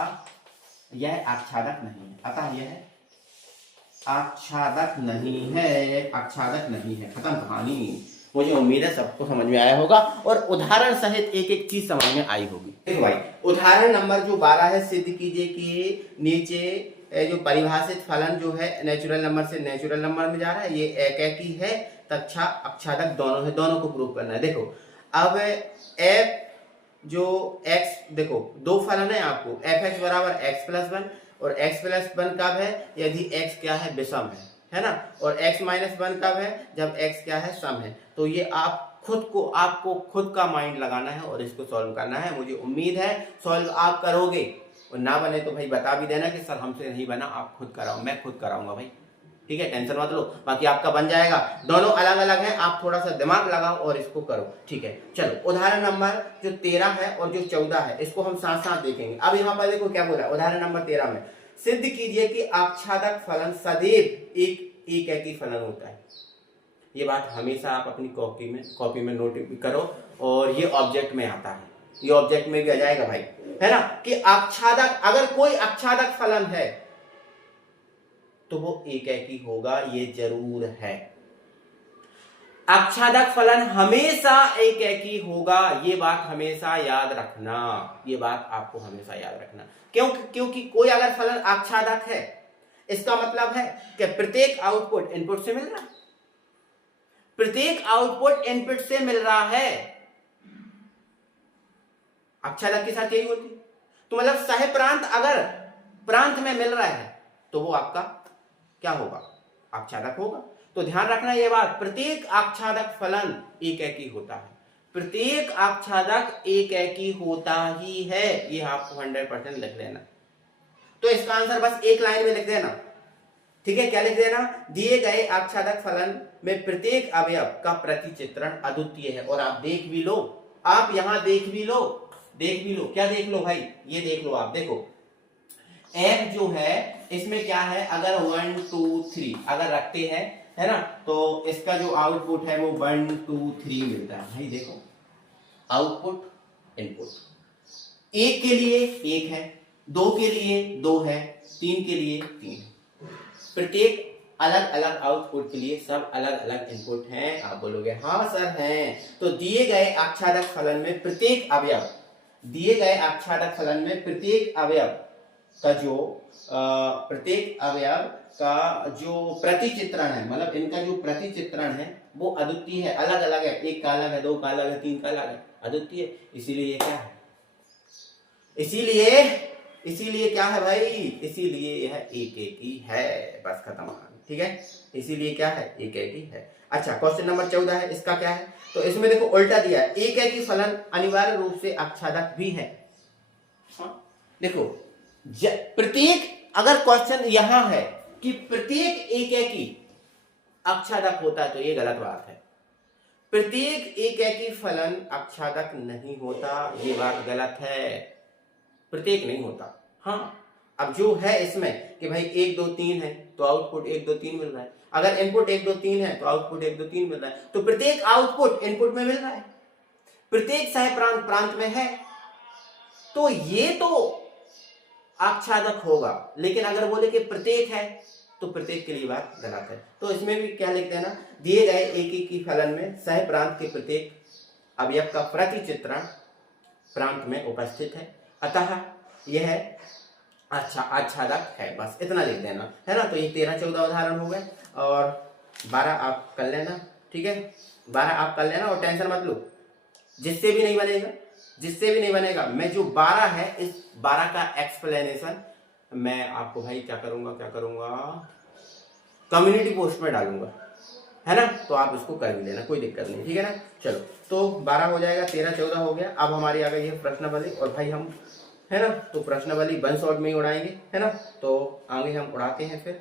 यह आच्छादक नहीं है, अतः यह आच्छादक नहीं है, आच्छादक नहीं है, खत्म कहानी। मुझे उम्मीद है सबको समझ में आया होगा, और उदाहरण सहित एक एक चीज समझ में आई होगी। देखो भाई, उदाहरण नंबर जो 12 है, सिद्ध कीजिए कि नीचे जो परिभाषित फलन जो है नेचुरल नंबर से नेचुरल नंबर में जा रहा है, ये एकैकी है तथा अक्षादक दोनों है, दोनों को प्रूव करना है। देखो अब f जो x, देखो दो फलन है आपको, fx बराबर x+1, और x+1 कब है, यदि x क्या है, विषम है ना। और x-1 कब है, जब x क्या है, सम है। तो ये आपको खुद का माइंड लगाना है और इसको सॉल्व करना है। मुझे उम्मीद है सॉल्व आप करोगे, और ना बने तो भाई बता भी देना कि सर हमसे नहीं बना, आप खुद कराओ, मैं खुद कराऊंगा भाई, ठीक है, टेंशन मत लो, बाकी आपका बन जाएगा। दोनों अलग अलग हैं, आप थोड़ा सा दिमाग लगाओ और इसको करो, ठीक है। चलो उदाहरण नंबर जो 13 है और जो 14 है, इसको हम साथ साथ देखेंगे। अब यहाँ पर देखो क्या बोल रहा है, उदाहरण नंबर 13 में सिद्ध कीजिए कि आच्छादक फलन सदैव एक एकैकी फलन होता है। ये बात हमेशा आप अपनी कॉपी में नोट करो, और ये ऑब्जेक्ट में आता है, ये ऑब्जेक्ट में भी आ जाएगा भाई, है ना, कि आच्छादक, अगर कोई आच्छादक फलन है तो वो एकैकी होगा, ये जरूर है। आच्छादक फलन हमेशा एकैकी होगा, ये बात हमेशा याद रखना, ये बात आपको हमेशा याद रखना। क्योंकि कोई अगर फलन आच्छादक है, इसका मतलब है कि प्रत्येक आउटपुट इनपुट से मिल रहा है, प्रत्येक आउटपुट इनपुट से मिल रहा है। आच्छादक के साथ यही होती है। तो मतलब सह प्रांत अगर प्रांत में मिल रहा है तो वो आपका क्या होगा, आच्छादक होगा। तो ध्यान रखना ये बात, प्रत्येक आच्छादक फलन एकैकी होता है, प्रत्येक आच्छादक एकैकी होता ही है, ये आपको 100% लिख लेना। तो इसका आंसर बस एक लाइन में लिख देना, ठीक है। क्या लिख देना, दिए गए आच्छादक फलन में प्रत्येक अवयव का प्रतिचित्रण अद्वितीय है। और आप देख भी लो, आप यहां देख भी लो, क्या देख लो भाई, ये देख लो, आप देखो f जो है इसमें क्या है, अगर 1 2 3 अगर रखते हैं, है ना, तो इसका जो आउटपुट है वो 1 2 3 मिलता है भाई। देखो आउटपुट इनपुट, एक के लिए एक है, दो के लिए दो है, तीन के लिए तीन है, प्रत्येक अलग अलग आउटपुट के लिए सब अलग अलग इनपुट हैं। आप बोलोगे हाँ सर हैं। तो दिए गए आच्छादक फलन में प्रत्येक अवयव, दिए गए आच्छादक फलन में प्रत्येक अवयव का जो प्रत्येक अवयव का जो प्रतिचित्रण है, मतलब इनका जो प्रतिचित्रण है वो अद्वितीय है, अलग अलग है, एक का अलग है, दो का अलग है, तीन का अलग है, अद्वितीय। इसीलिए ये क्या है, इसीलिए क्या है भाई, इसीलिए यह एकैकी है, बस खत्म, ठीक है। इसीलिए क्या है, एकैकी है। अच्छा क्वेश्चन नंबर 14 है, इसका क्या है, तो इसमें देखो उल्टा दिया है, एकैकी फलन अनिवार्य रूप से आच्छादक भी है। देखो प्रत्येक, अगर क्वेश्चन यहां है कि प्रत्येक एकैकी आच्छादक होता है तो ये गलत बात है। प्रत्येक एकैकी फलन आच्छादक नहीं होता, ये बात गलत है, प्रत्येक नहीं होता। हाँ अब जो है इसमें कि भाई 1 2 3 है तो आउटपुट 1 2 3 मिल रहा है, अगर इनपुट 1 2 3 है तो आउटपुट 1 2 3 मिल रहा है, तो प्रत्येक आउटपुट इनपुट में मिल रहा है, प्रत्येक सह प्रांत प्रांत में है। तो ये तो आच्छादक होगा, लेकिन अगर बोले कि प्रत्येक है तो प्रत्येक के लिए बात गलत है। तो इसमें भी क्या लिखते हैं ना, दिए गए एक एक की फलन में सह प्रांत के प्रत्येक अवयव का प्रतिचित्रण प्रांत में उपस्थित है, अतः यह अच्छा आच्छादक है। बस इतना लिख देना है ना। तो ये 13-14 उदाहरण हो गए और 12 आप कर लेना, ठीक है। 12 आप कर लेना और टेंशन मत लो, जिससे भी नहीं बनेगा, जिससे भी नहीं बनेगा, मैं जो 12 है इस 12 का एक्सप्लेनेशन मैं आपको भाई क्या करूंगा कम्युनिटी पोस्ट में डालूंगा, है ना। तो आप इसको कर भी लेना, कोई दिक्कत नहीं, ठीक है ना। चलो तो 12 हो जाएगा, 13-14 हो गया। अब हमारी आ गई है प्रश्नावली और भाई हम, है ना, तो प्रश्नावली 1 शॉट में ही उड़ाएंगे, है ना। तो आगे हम उड़ाते हैं फिर।